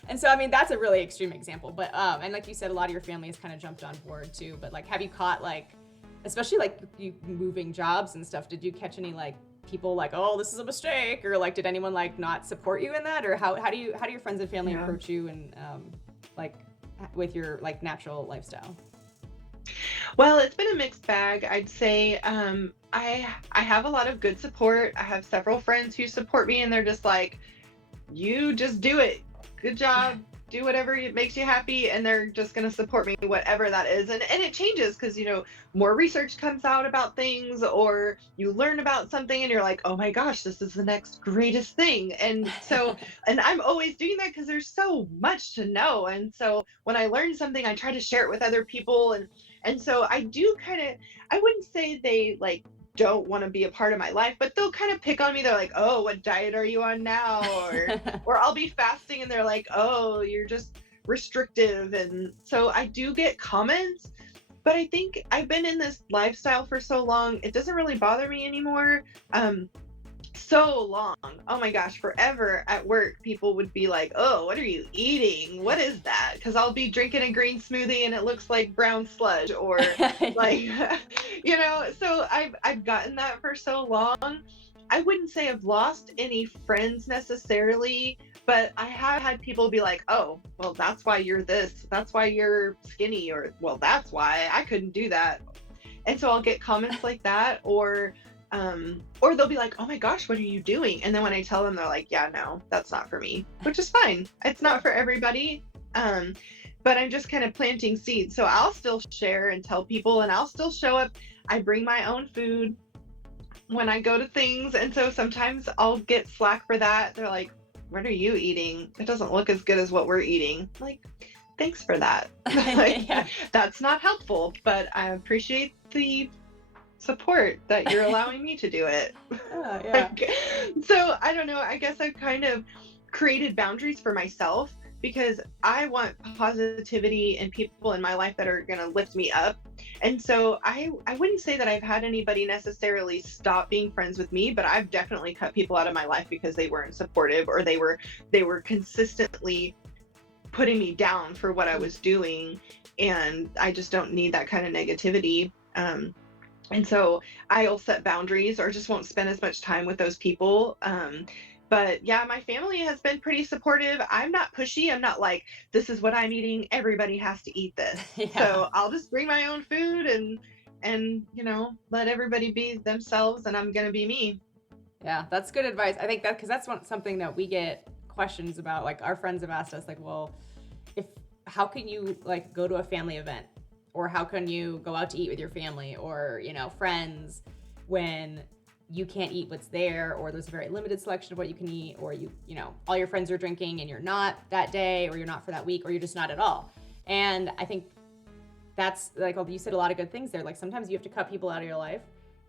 and so, that's a really extreme example, but, and like you said, a lot of your family has kind of jumped on board too, but like, have you caught like, especially like you moving jobs and stuff, did you catch any like people like, oh, this is a mistake, or like, did anyone like not support you in that, or how do your friends and family approach you and like with your like natural lifestyle? Well, it's been a mixed bag. I'd say I have a lot of good support. I have several friends who support me, and they're just like, you just do it. Good job. Do whatever makes you happy, and they're just going to support me, whatever that is. And it changes because, more research comes out about things, or you learn about something and you're like, oh my gosh, this is the next greatest thing. And so, and I'm always doing that because there's so much to know. And so when I learn something, I try to share it with other people. And so I do I wouldn't say they like don't want to be a part of my life, but they'll kind of pick on me. They're like, oh, what diet are you on now? Or I'll be fasting and they're like, oh, you're just restrictive. And so I do get comments, but I think I've been in this lifestyle for so long, it doesn't really bother me anymore. So long. Oh my gosh, forever at work, people would be like, oh, what are you eating? What is that? Because I'll be drinking a green smoothie and it looks like brown sludge, or like, so I've gotten that for so long. I wouldn't say I've lost any friends necessarily, but I have had people be like, oh, well, that's why you're this. That's why you're skinny. Or, well, that's why I couldn't do that. And so I'll get comments like that, or they'll be like, oh my gosh, what are you doing? And then when I tell them, they're like, yeah, no, that's not for me, which is fine. It's not for everybody. But I'm just kind of planting seeds. So I'll still share and tell people, and I'll still show up. I bring my own food when I go to things. And so sometimes I'll get slack for that. They're like, what are you eating? It doesn't look as good as what we're eating. I'm like, thanks for that. Like, Yeah. That's not helpful, but I appreciate the support that you're allowing me to do it. Oh, yeah. So I don't know, I guess I've kind of created boundaries for myself because I want positivity and people in my life that are going to lift me up. And so I wouldn't say that I've had anybody necessarily stop being friends with me, but I've definitely cut people out of my life because they weren't supportive, or they were consistently putting me down for what I was doing, and I just don't need that kind of negativity. And so I'll set boundaries or just won't spend as much time with those people. But yeah, my family has been pretty supportive. I'm not pushy. I'm not like, this is what I'm eating, everybody has to eat this. Yeah. So I'll just bring my own food and let everybody be themselves, and I'm going to be me. Yeah, that's good advice. I think that, because that's something that we get questions about. Like, our friends have asked us, like, well, how can you like go to a family event, or how can you go out to eat with your family or, friends, when you can't eat what's there, or there's a very limited selection of what you can eat, or all your friends are drinking and you're not that day, or you're not for that week, or you're just not at all. And I think that's, like, you said a lot of good things there. Like, sometimes you have to cut people out of your life.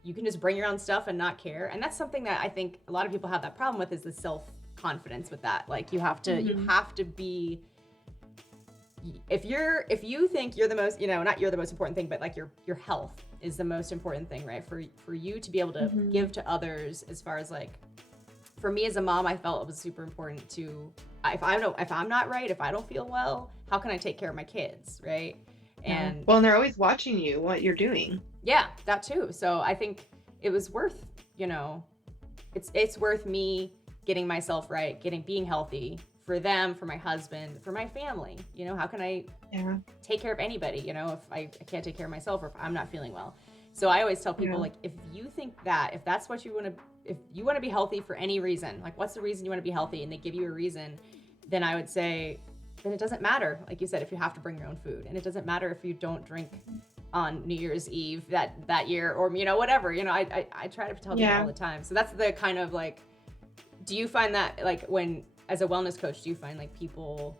You can just bring your own stuff and not care. And that's something that I think a lot of people have that problem with, is the self-confidence with that. Like, you have to be, if you think you're the most, not you're the most important thing, but like your health is the most important thing, right? For you to be able to give to others, as far as like, for me as a mom, I felt it was super important to, if I'm not right, if I don't feel well, how can I take care of my kids, right? And well, and they're always watching you, what you're doing. Yeah, that too. So I think it was worth, it's worth me getting myself right, being healthy, for them, for my husband, for my family. How can I take care of anybody, if I can't take care of myself, or if I'm not feeling well. So I always tell people, like, if you think that, if that's what you want to, if you want to be healthy for any reason, like, what's the reason you want to be healthy, and they give you a reason, then I would say, then it doesn't matter, like you said, if you have to bring your own food, and it doesn't matter if you don't drink on New Year's Eve that year, or, whatever, I try to tell people all the time. So that's the kind of, like, do you find that, like, when, as a wellness coach, do you find like people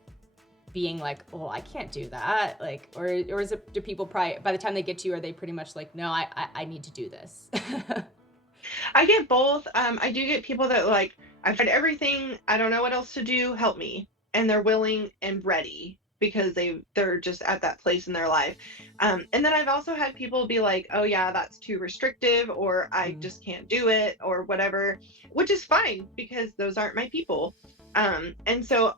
being like, oh, I can't do that, like, or is it, do people probably, by the time they get to you, are they pretty much like, no, I need to do this? I get both. I do get people that like, I've tried everything, I don't know what else to do, help me, and they're willing and ready because they're just at that place in their life. And then I've also had people be like, oh yeah, that's too restrictive, or I just can't do it, or whatever, which is fine because those aren't my people. And so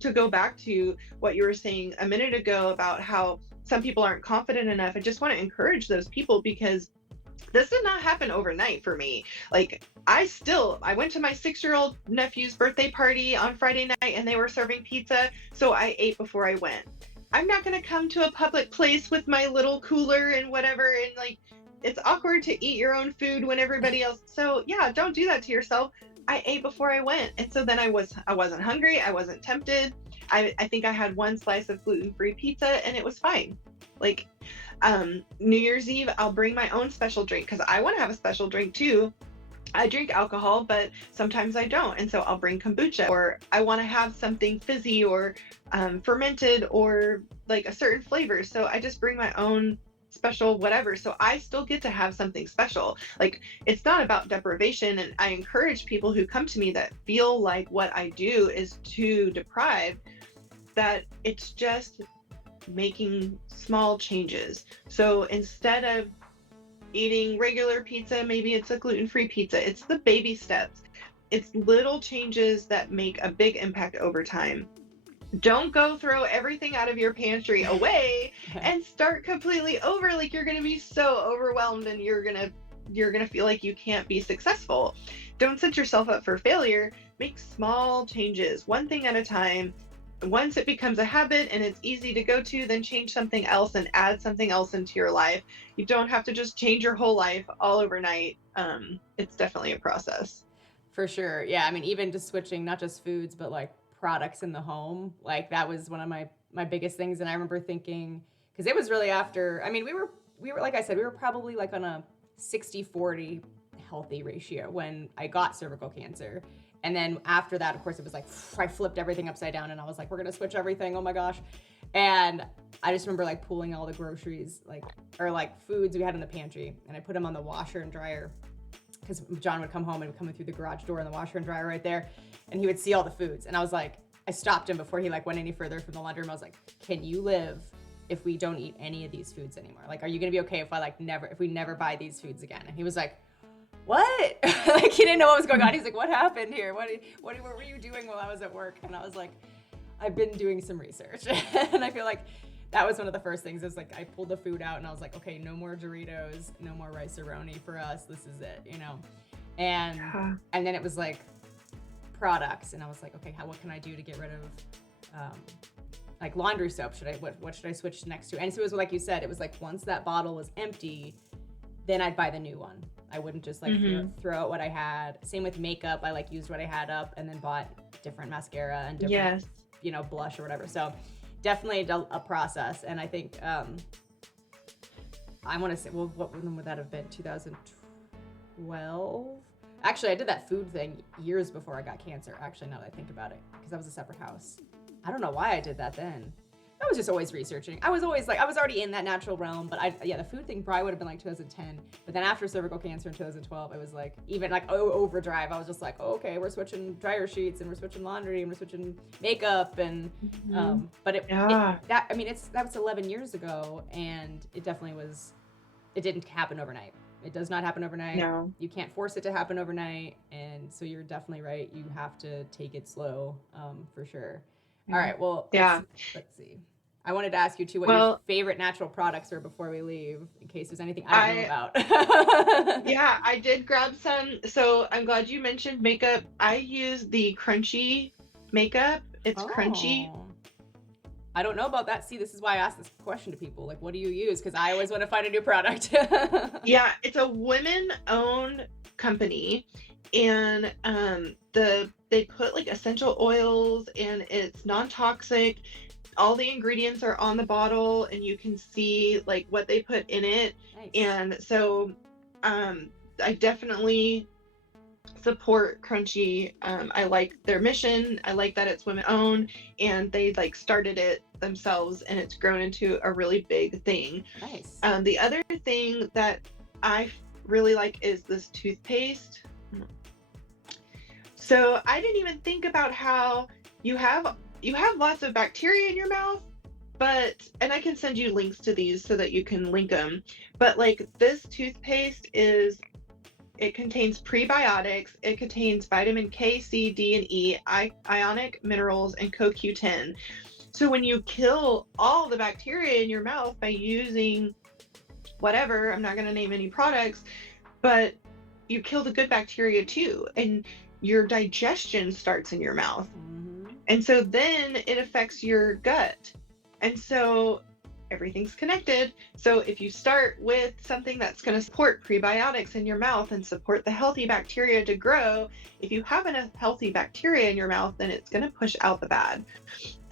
to go back to what you were saying a minute ago about how some people aren't confident enough, I just want to encourage those people, because this did not happen overnight for me. Like, I went to my 6-year-old nephew's birthday party on Friday night, and they were serving pizza, so I ate before I went. I'm not going to come to a public place with my little cooler and whatever, and like, it's awkward to eat your own food when everybody else. So yeah, don't do that to yourself. I ate before I went, and so then I wasn't hungry, I wasn't tempted. I think I had one slice of gluten-free pizza, and it was fine. Like, New Year's Eve, I'll bring my own special drink because I want to have a special drink too. I drink alcohol, but sometimes I don't, and so I'll bring kombucha, or I want to have something fizzy or fermented, or like a certain flavor. So I just bring my own special whatever. So I still get to have something special. Like, it's not about deprivation. And I encourage people who come to me that feel like what I do is too deprived, that it's just making small changes. So instead of eating regular pizza, maybe it's a gluten-free pizza. It's the baby steps. It's little changes that make a big impact over time. Don't go throw everything out of your pantry away and start completely over. Like, you're going to be so overwhelmed and you're going to feel like you can't be successful. Don't set yourself up for failure. Make small changes, one thing at a time. Once it becomes a habit and it's easy to go to, then change something else and add something else into your life. You don't have to just change your whole life all overnight. It's definitely a process. For sure. Yeah. I mean, even just switching not just foods, but like products in the home, like that was one of my biggest things. And I remember thinking, because it was really after, I mean, we were like I said, we were probably like on a 60-40 healthy ratio when I got cervical cancer. And then after that, of course, it was like I flipped everything upside down and I was like, we're gonna switch everything. Oh my gosh. And I just remember like pulling all the groceries, like foods we had in the pantry, and I put them on the washer and dryer, because John would come home and come in through the garage door and the washer and dryer right there, and he would see all the foods. And I was like, I stopped him before he like went any further from the laundry room. I was like, can you live if we don't eat any of these foods anymore? Like, are you gonna be okay if we never buy these foods again? And he was like, what? Like, he didn't know what was going on. He's like, what happened here? What were you doing while I was at work? And I was like, I've been doing some research. And I feel like that was one of the first things. Is like, I pulled the food out and I was like, okay, no more Doritos, no more rice-a-roni for us. This is it, you know? And then it was like products. And I was like, okay, what can I do to get rid of, like laundry soap? What should I switch next to? And so it was like you said, it was like once that bottle was empty, then I'd buy the new one. I wouldn't just like throw out what I had. Same with makeup. I like used what I had up and then bought different mascara and different, you know, blush or whatever. So definitely a process. And I think, I want to say, well, when would that have been? 2012? Actually, I did that food thing years before I got cancer. Actually, now that I think about it, because that was a separate house. I don't know why I did that then. I was just always researching. I was always like, I was already in that natural realm, but the food thing probably would have been like 2010. But then after cervical cancer in 2012, it was like, even like overdrive. I was just like, okay, we're switching dryer sheets and we're switching laundry and we're switching makeup and, that was 11 years ago, and it definitely was, it didn't happen overnight. It does not happen overnight. No. You can't force it to happen overnight. And so you're definitely right. You have to take it slow, for sure. All right. Well, let's see. I wanted to ask you too what your favorite natural products are before we leave, in case there's anything I don't know about. Yeah, I did grab some. So I'm glad you mentioned makeup. I use the crunchy makeup. It's crunchy. I don't know about that. See, this is why I ask this question to people. Like, what do you use? Because I always want to find a new product. Yeah, it's a women-owned company, and they put like essential oils, and it's non-toxic. All the ingredients are on the bottle, and you can see like what they put in it. Nice. And so I definitely support Crunchy. I like their mission. I like that it's women owned, and they like started it themselves, and it's grown into a really big thing. Nice. The other thing that I really like is this toothpaste. So I didn't even think about how you have lots of bacteria in your mouth, and I can send you links to these so that you can link them. But like this toothpaste it contains prebiotics, it contains vitamin K, C, D, and E, ionic minerals, and CoQ10. So when you kill all the bacteria in your mouth by using whatever, I'm not going to name any products, but you kill the good bacteria too, and your digestion starts in your mouth. And so then it affects your gut. And so everything's connected. So if you start with something that's going to support prebiotics in your mouth and support the healthy bacteria to grow, if you have enough healthy bacteria in your mouth, then it's going to push out the bad.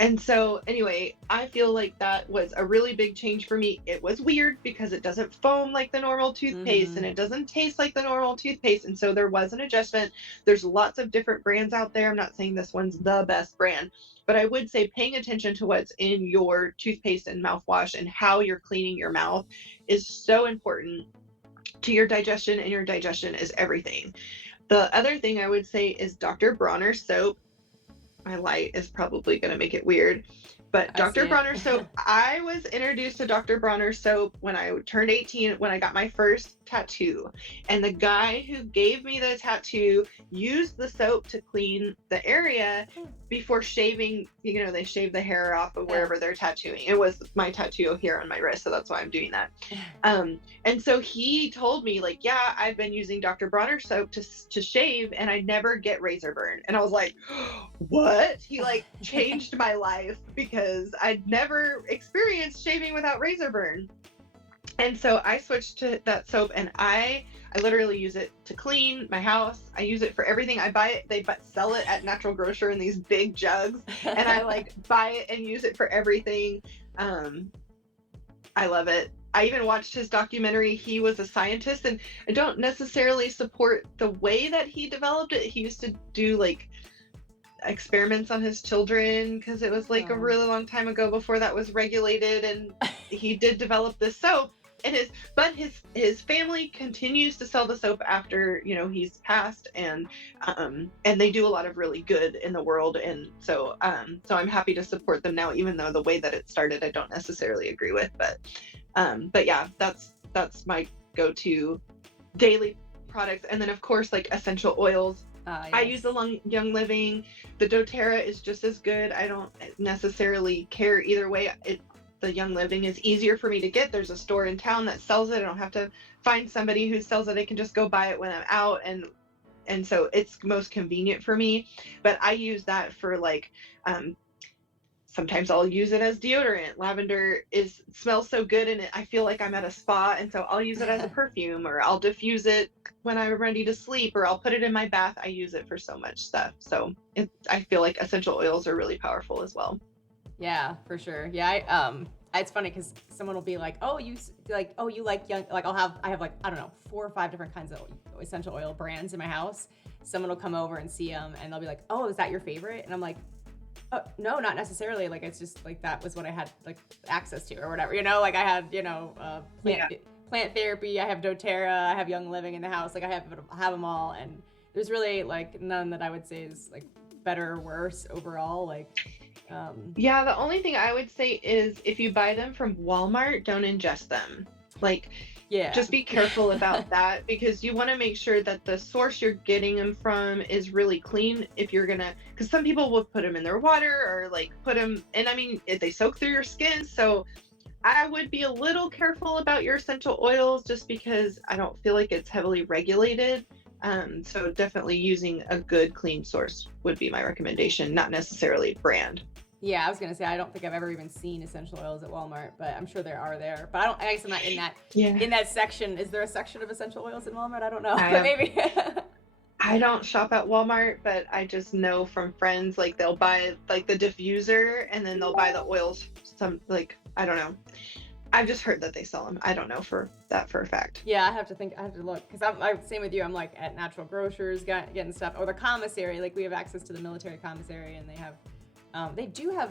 And so anyway, I feel like that was a really big change for me. It was weird because it doesn't foam like the normal toothpaste and Mm-hmm. it doesn't taste like the normal toothpaste. And so there was an adjustment. There's lots of different brands out there. I'm not saying this one's the best brand, but I would say paying attention to what's in your toothpaste and mouthwash and how you're cleaning your mouth is so important to your digestion, and your digestion is everything. The other thing I would say is Dr. Bronner's soap. My light is probably going to make it weird. But I see Dr. it. Bronner soap, I was introduced to Dr. Bronner soap when I turned 18, when I got my first tattoo. And the guy who gave me the tattoo used the soap to clean the area before shaving. You know, they shave the hair off of wherever they're tattooing. It was my tattoo here on my wrist, so that's why I'm doing that. And so he told me, like, yeah, I've been using Dr. Bronner soap to shave, and I never get razor burn. And I was like, what? He like changed my life because I'd never experienced shaving without razor burn. And so I switched to that soap, and I literally use it to clean my house. I use it for everything. I buy it. They sell it at Natural Grocer in these big jugs, and I like buy it and use it for everything. I love it. I even watched his documentary. He was a scientist, and I don't necessarily support the way that he developed it. He used to do like experiments on his children because it was like a really long time ago before that was regulated, and he did develop this soap. And his family continues to sell the soap after, you know, he's passed, and they do a lot of really good in the world. And so I'm happy to support them now, even though the way that it started I don't necessarily agree with. But yeah, that's my go-to daily products. And then of course, like essential oils. Yes. I use the Young Living. The doTERRA is just as good. I don't necessarily care either way. The Young Living is easier for me to get. There's a store in town that sells it. I don't have to find somebody who sells it. I can just go buy it when I'm out, and so it's most convenient for me. But I use that for like sometimes I'll use it as deodorant. Lavender smells so good, and I feel like I'm at a spa, and so I'll use it as a perfume, or I'll diffuse it when I'm ready to sleep, or I'll put it in my bath. I use it for so much stuff. So I feel like essential oils are really powerful as well. Yeah, for sure. Yeah, it's funny because someone will be like, "Oh, you like young." Like I have like, I don't know, 4 or 5 different kinds of essential oil brands in my house. Someone will come over and see them, and they'll be like, "Oh, is that your favorite?" And I'm like, "Oh, no, not necessarily. Like, it's just like that was what I had like access to or whatever. You know, like I had, you know, plant therapy. I have doTERRA. I have Young Living in the house. Like I have them all, and there's really like none that I would say is like better or worse overall. Like." Yeah, the only thing I would say is if you buy them from Walmart, don't ingest them. Like, Yeah. just be careful about that, because you want to make sure that the source you're getting them from is really clean. If you're gonna, because some people will put them in their water or like put them, and I mean, if they soak through your skin. So I would be a little careful about your essential oils, just because I don't feel like it's heavily regulated. So definitely using a good clean source would be my recommendation, not necessarily brand. Yeah, I was gonna say I don't think I've ever even seen essential oils at Walmart, but I'm sure there are there. But I guess I'm not in that section. Is there a section of essential oils in Walmart? I don't know, but maybe. I don't shop at Walmart, but I just know from friends, like they'll buy like the diffuser and then they'll buy the oils. Some like, I don't know. I've just heard that they sell them. I don't know for a fact. Yeah, I have to look, because I'm same with you. I'm like at Natural Grocers getting stuff, or the commissary. Like we have access to the military commissary, and they do have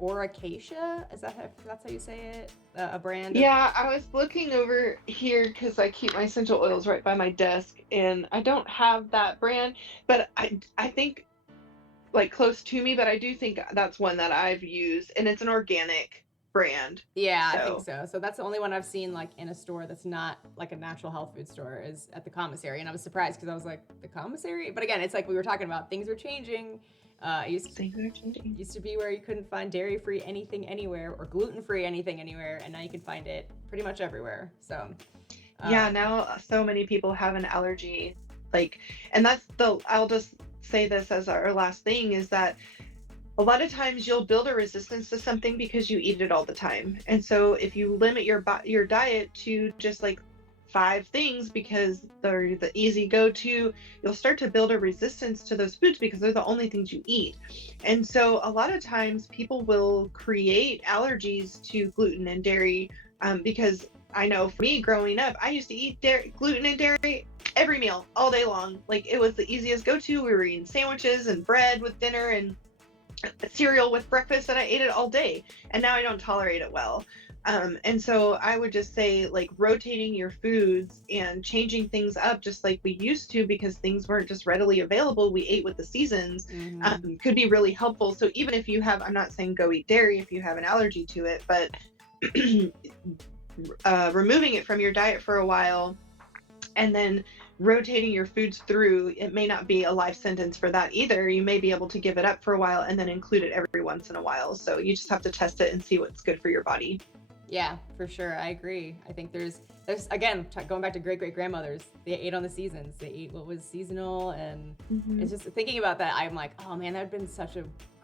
Oracacia. That's how you say it? A brand. Yeah, I was looking over here because I keep my essential oils right by my desk, and I don't have that brand, but I think like close to me, but I do think that's one that I've used, and it's an organic brand. Yeah, I think so. So that's the only one I've seen like in a store that's not like a natural health food store, is at the commissary. And I was surprised because I was like, the commissary? But again, it's like we were talking about, things are changing. Used to be where you couldn't find dairy-free anything anywhere, or gluten-free anything anywhere, and now you can find it pretty much everywhere. So yeah, now so many people have an allergy, like, and I'll just say this as our last thing, is that a lot of times you'll build a resistance to something because you eat it all the time. And so if you limit your diet to just like 5 things because they're the easy go-to, you'll start to build a resistance to those foods because they're the only things you eat. And so a lot of times people will create allergies to gluten and dairy, because I know for me growing up, I used to eat gluten and dairy every meal all day long. Like it was the easiest go-to. We were eating sandwiches and bread with dinner and cereal with breakfast, and I ate it all day. And now I don't tolerate it well. And so I would just say, like, rotating your foods and changing things up just like we used to, because things weren't just readily available. We ate with the seasons, could be really helpful. So even if you have, I'm not saying go eat dairy if you have an allergy to it, but removing it from your diet for a while and then rotating your foods through, it may not be a life sentence for that either. You may be able to give it up for a while and then include it every once in a while. So you just have to test it and see what's good for your body. Yeah, for sure. I agree. I think there's again, going back to great-great-grandmothers, they ate on the seasons. They ate what was seasonal, and it's just thinking about that, I'm like, oh man, that would have been such a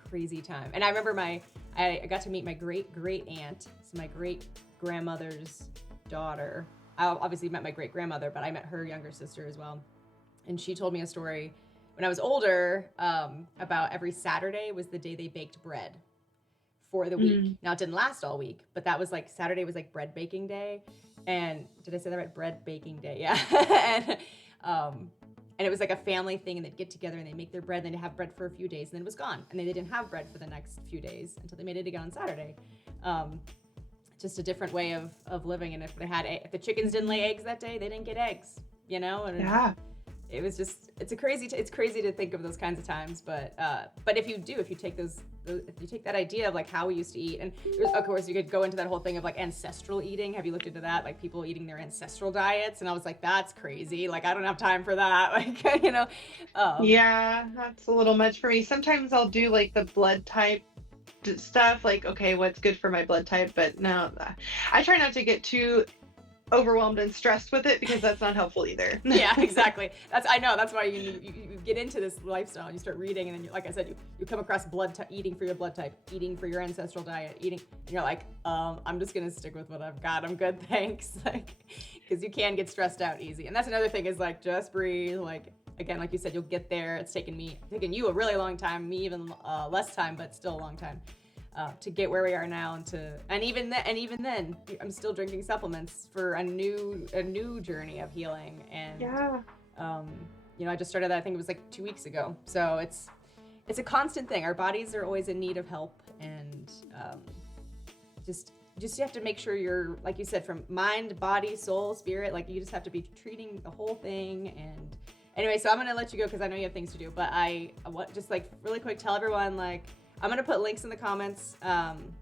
crazy time. And I remember I got to meet my great-great-aunt, so my great-grandmother's daughter. I obviously met my great-grandmother, but I met her younger sister as well. And she told me a story when I was older, about every Saturday was the day they baked bread for the week. Now it didn't last all week, but that was like Saturday was like bread baking day. And did I say that right? Bread baking day, yeah. And it was like a family thing, and they'd get together and they'd make their bread, and they'd have bread for a few days, and then it was gone. And then they didn't have bread for the next few days until they made it again on Saturday. Just a different way of living. And if the chickens didn't lay eggs that day, they didn't get eggs, you know? And yeah. It was just, it's crazy to think of those kinds of times, but if you take if you take that idea of like how we used to eat, and of course you could go into that whole thing of like ancestral eating. Have you looked into that? Like people eating their ancestral diets, and I was like, that's crazy. Like I don't have time for that. Like, you know. Yeah, that's a little much for me. Sometimes I'll do like the blood type stuff, like, okay, what's good for my blood type, but no, I try not to get too overwhelmed and stressed with it, because that's not helpful either. Yeah, exactly. I know that's why you get into this lifestyle and you start reading, and then like I said, you come across eating for your blood type, eating for your ancestral diet, and you're like, I'm just gonna stick with what I've got. I'm good, thanks. Like, because you can get stressed out easy, and that's another thing is like just breathe. Like again, like you said, you'll get there. It's taken you a really long time, me even less time, but still a long time. To get where we are now, and even then, I'm still drinking supplements for a new journey of healing. And yeah, I just started that. I think it was like 2 weeks ago. So it's a constant thing. Our bodies are always in need of help, and just you have to make sure you're, like you said, from mind, body, soul, spirit. Like you just have to be treating the whole thing. And anyway, so I'm gonna let you go because I know you have things to do. But I want just like really quick tell everyone, like, I'm going to put links in the comments, and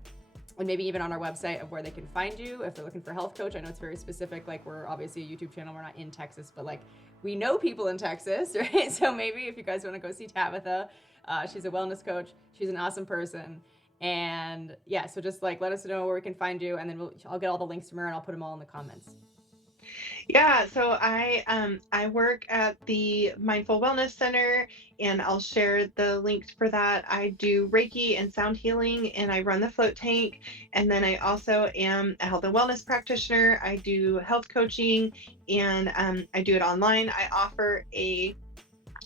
maybe even on our website of where they can find you if they're looking for a health coach. I know it's very specific. Like, we're obviously a YouTube channel. We're not in Texas, but like we know people in Texas, right? So maybe if you guys want to go see Tabitha, she's a wellness coach. She's an awesome person. And yeah, so just like let us know where we can find you, and then I'll get all the links from her and I'll put them all in the comments. Yeah, so I work at the Mindful Wellness Center, and I'll share the link for that. I do Reiki and sound healing, and I run the float tank. And then I also am a health and wellness practitioner. I do health coaching, and I do it online. I offer a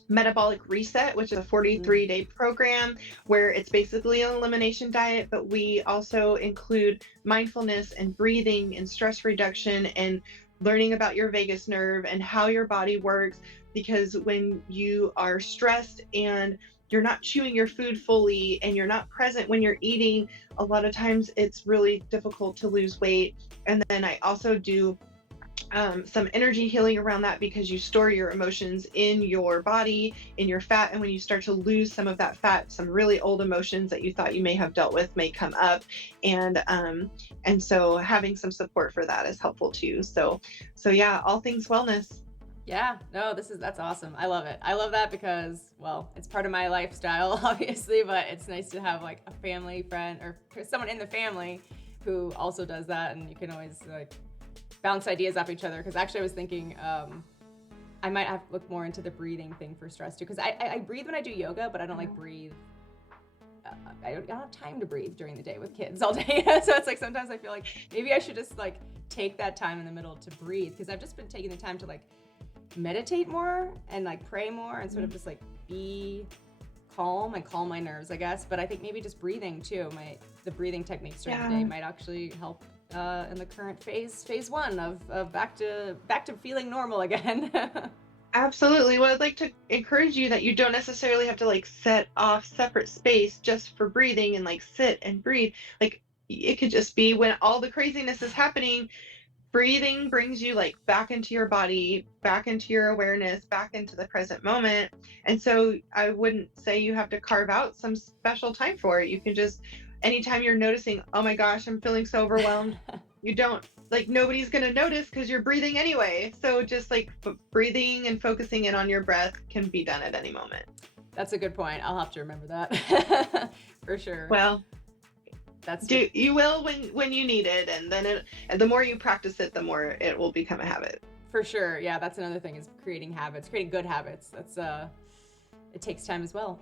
Metabolic Reset, which is a 43-day program where it's basically an elimination diet, but we also include mindfulness and breathing and stress reduction and learning about your vagus nerve and how your body works. Because when you are stressed and you're not chewing your food fully and you're not present when you're eating, a lot of times it's really difficult to lose weight. And then I also do some energy healing around that, because you store your emotions in your body, in your fat, and when you start to lose some of that fat, some really old emotions that you thought you may have dealt with may come up, and so having some support for that is helpful too. So yeah, all things wellness. Yeah, no, that's awesome. I love it. I love that because, well, it's part of my lifestyle, obviously, but it's nice to have like a family friend or someone in the family who also does that, and you can always like bounce ideas off each other. Because actually I was thinking I might have to look more into the breathing thing for stress too, because I breathe when I do yoga, but I don't like breathe I don't have time to breathe during the day with kids all day. So it's like sometimes I feel like maybe I should just like take that time in the middle to breathe, because I've just been taking the time to like meditate more and like pray more and sort of just like be calm and calm my nerves, I guess. But I think maybe just breathing too, the breathing techniques during the day might actually help in the current phase one of back to feeling normal again. Absolutely. Well, I'd like to encourage you that you don't necessarily have to like set off separate space just for breathing and like sit and breathe. Like it could just be when all the craziness is happening, breathing brings you like back into your body, back into your awareness, back into the present moment. And so I wouldn't say you have to carve out some special time for it. You can just, anytime you're noticing, oh my gosh, I'm feeling so overwhelmed, you don't, like nobody's going to notice because you're breathing anyway. So just like breathing and focusing in on your breath can be done at any moment. That's a good point. I'll have to remember that. For sure. Well, that's you will when you need it, and then the more you practice it, the more it will become a habit. For sure. Yeah, that's another thing, is creating habits, creating good habits. That's it takes time as well.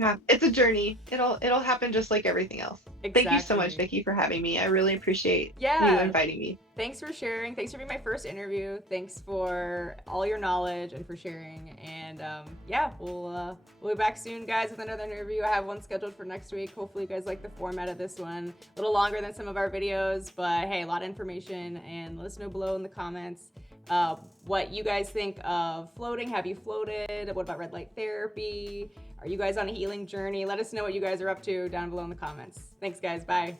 Yeah, it's a journey. It'll happen just like everything else. Exactly. Thank you so much, Vicki, for having me. I really appreciate you inviting me. Thanks for sharing. Thanks for being my first interview. Thanks for all your knowledge and for sharing. And we'll be back soon, guys, with another interview. I have one scheduled for next week. Hopefully you guys like the format of this one. A little longer than some of our videos, but hey, a lot of information. And let us know below in the comments what you guys think of floating. Have you floated? What about red light therapy? Are you guys on a healing journey? Let us know what you guys are up to down below in the comments. Thanks, guys. Bye.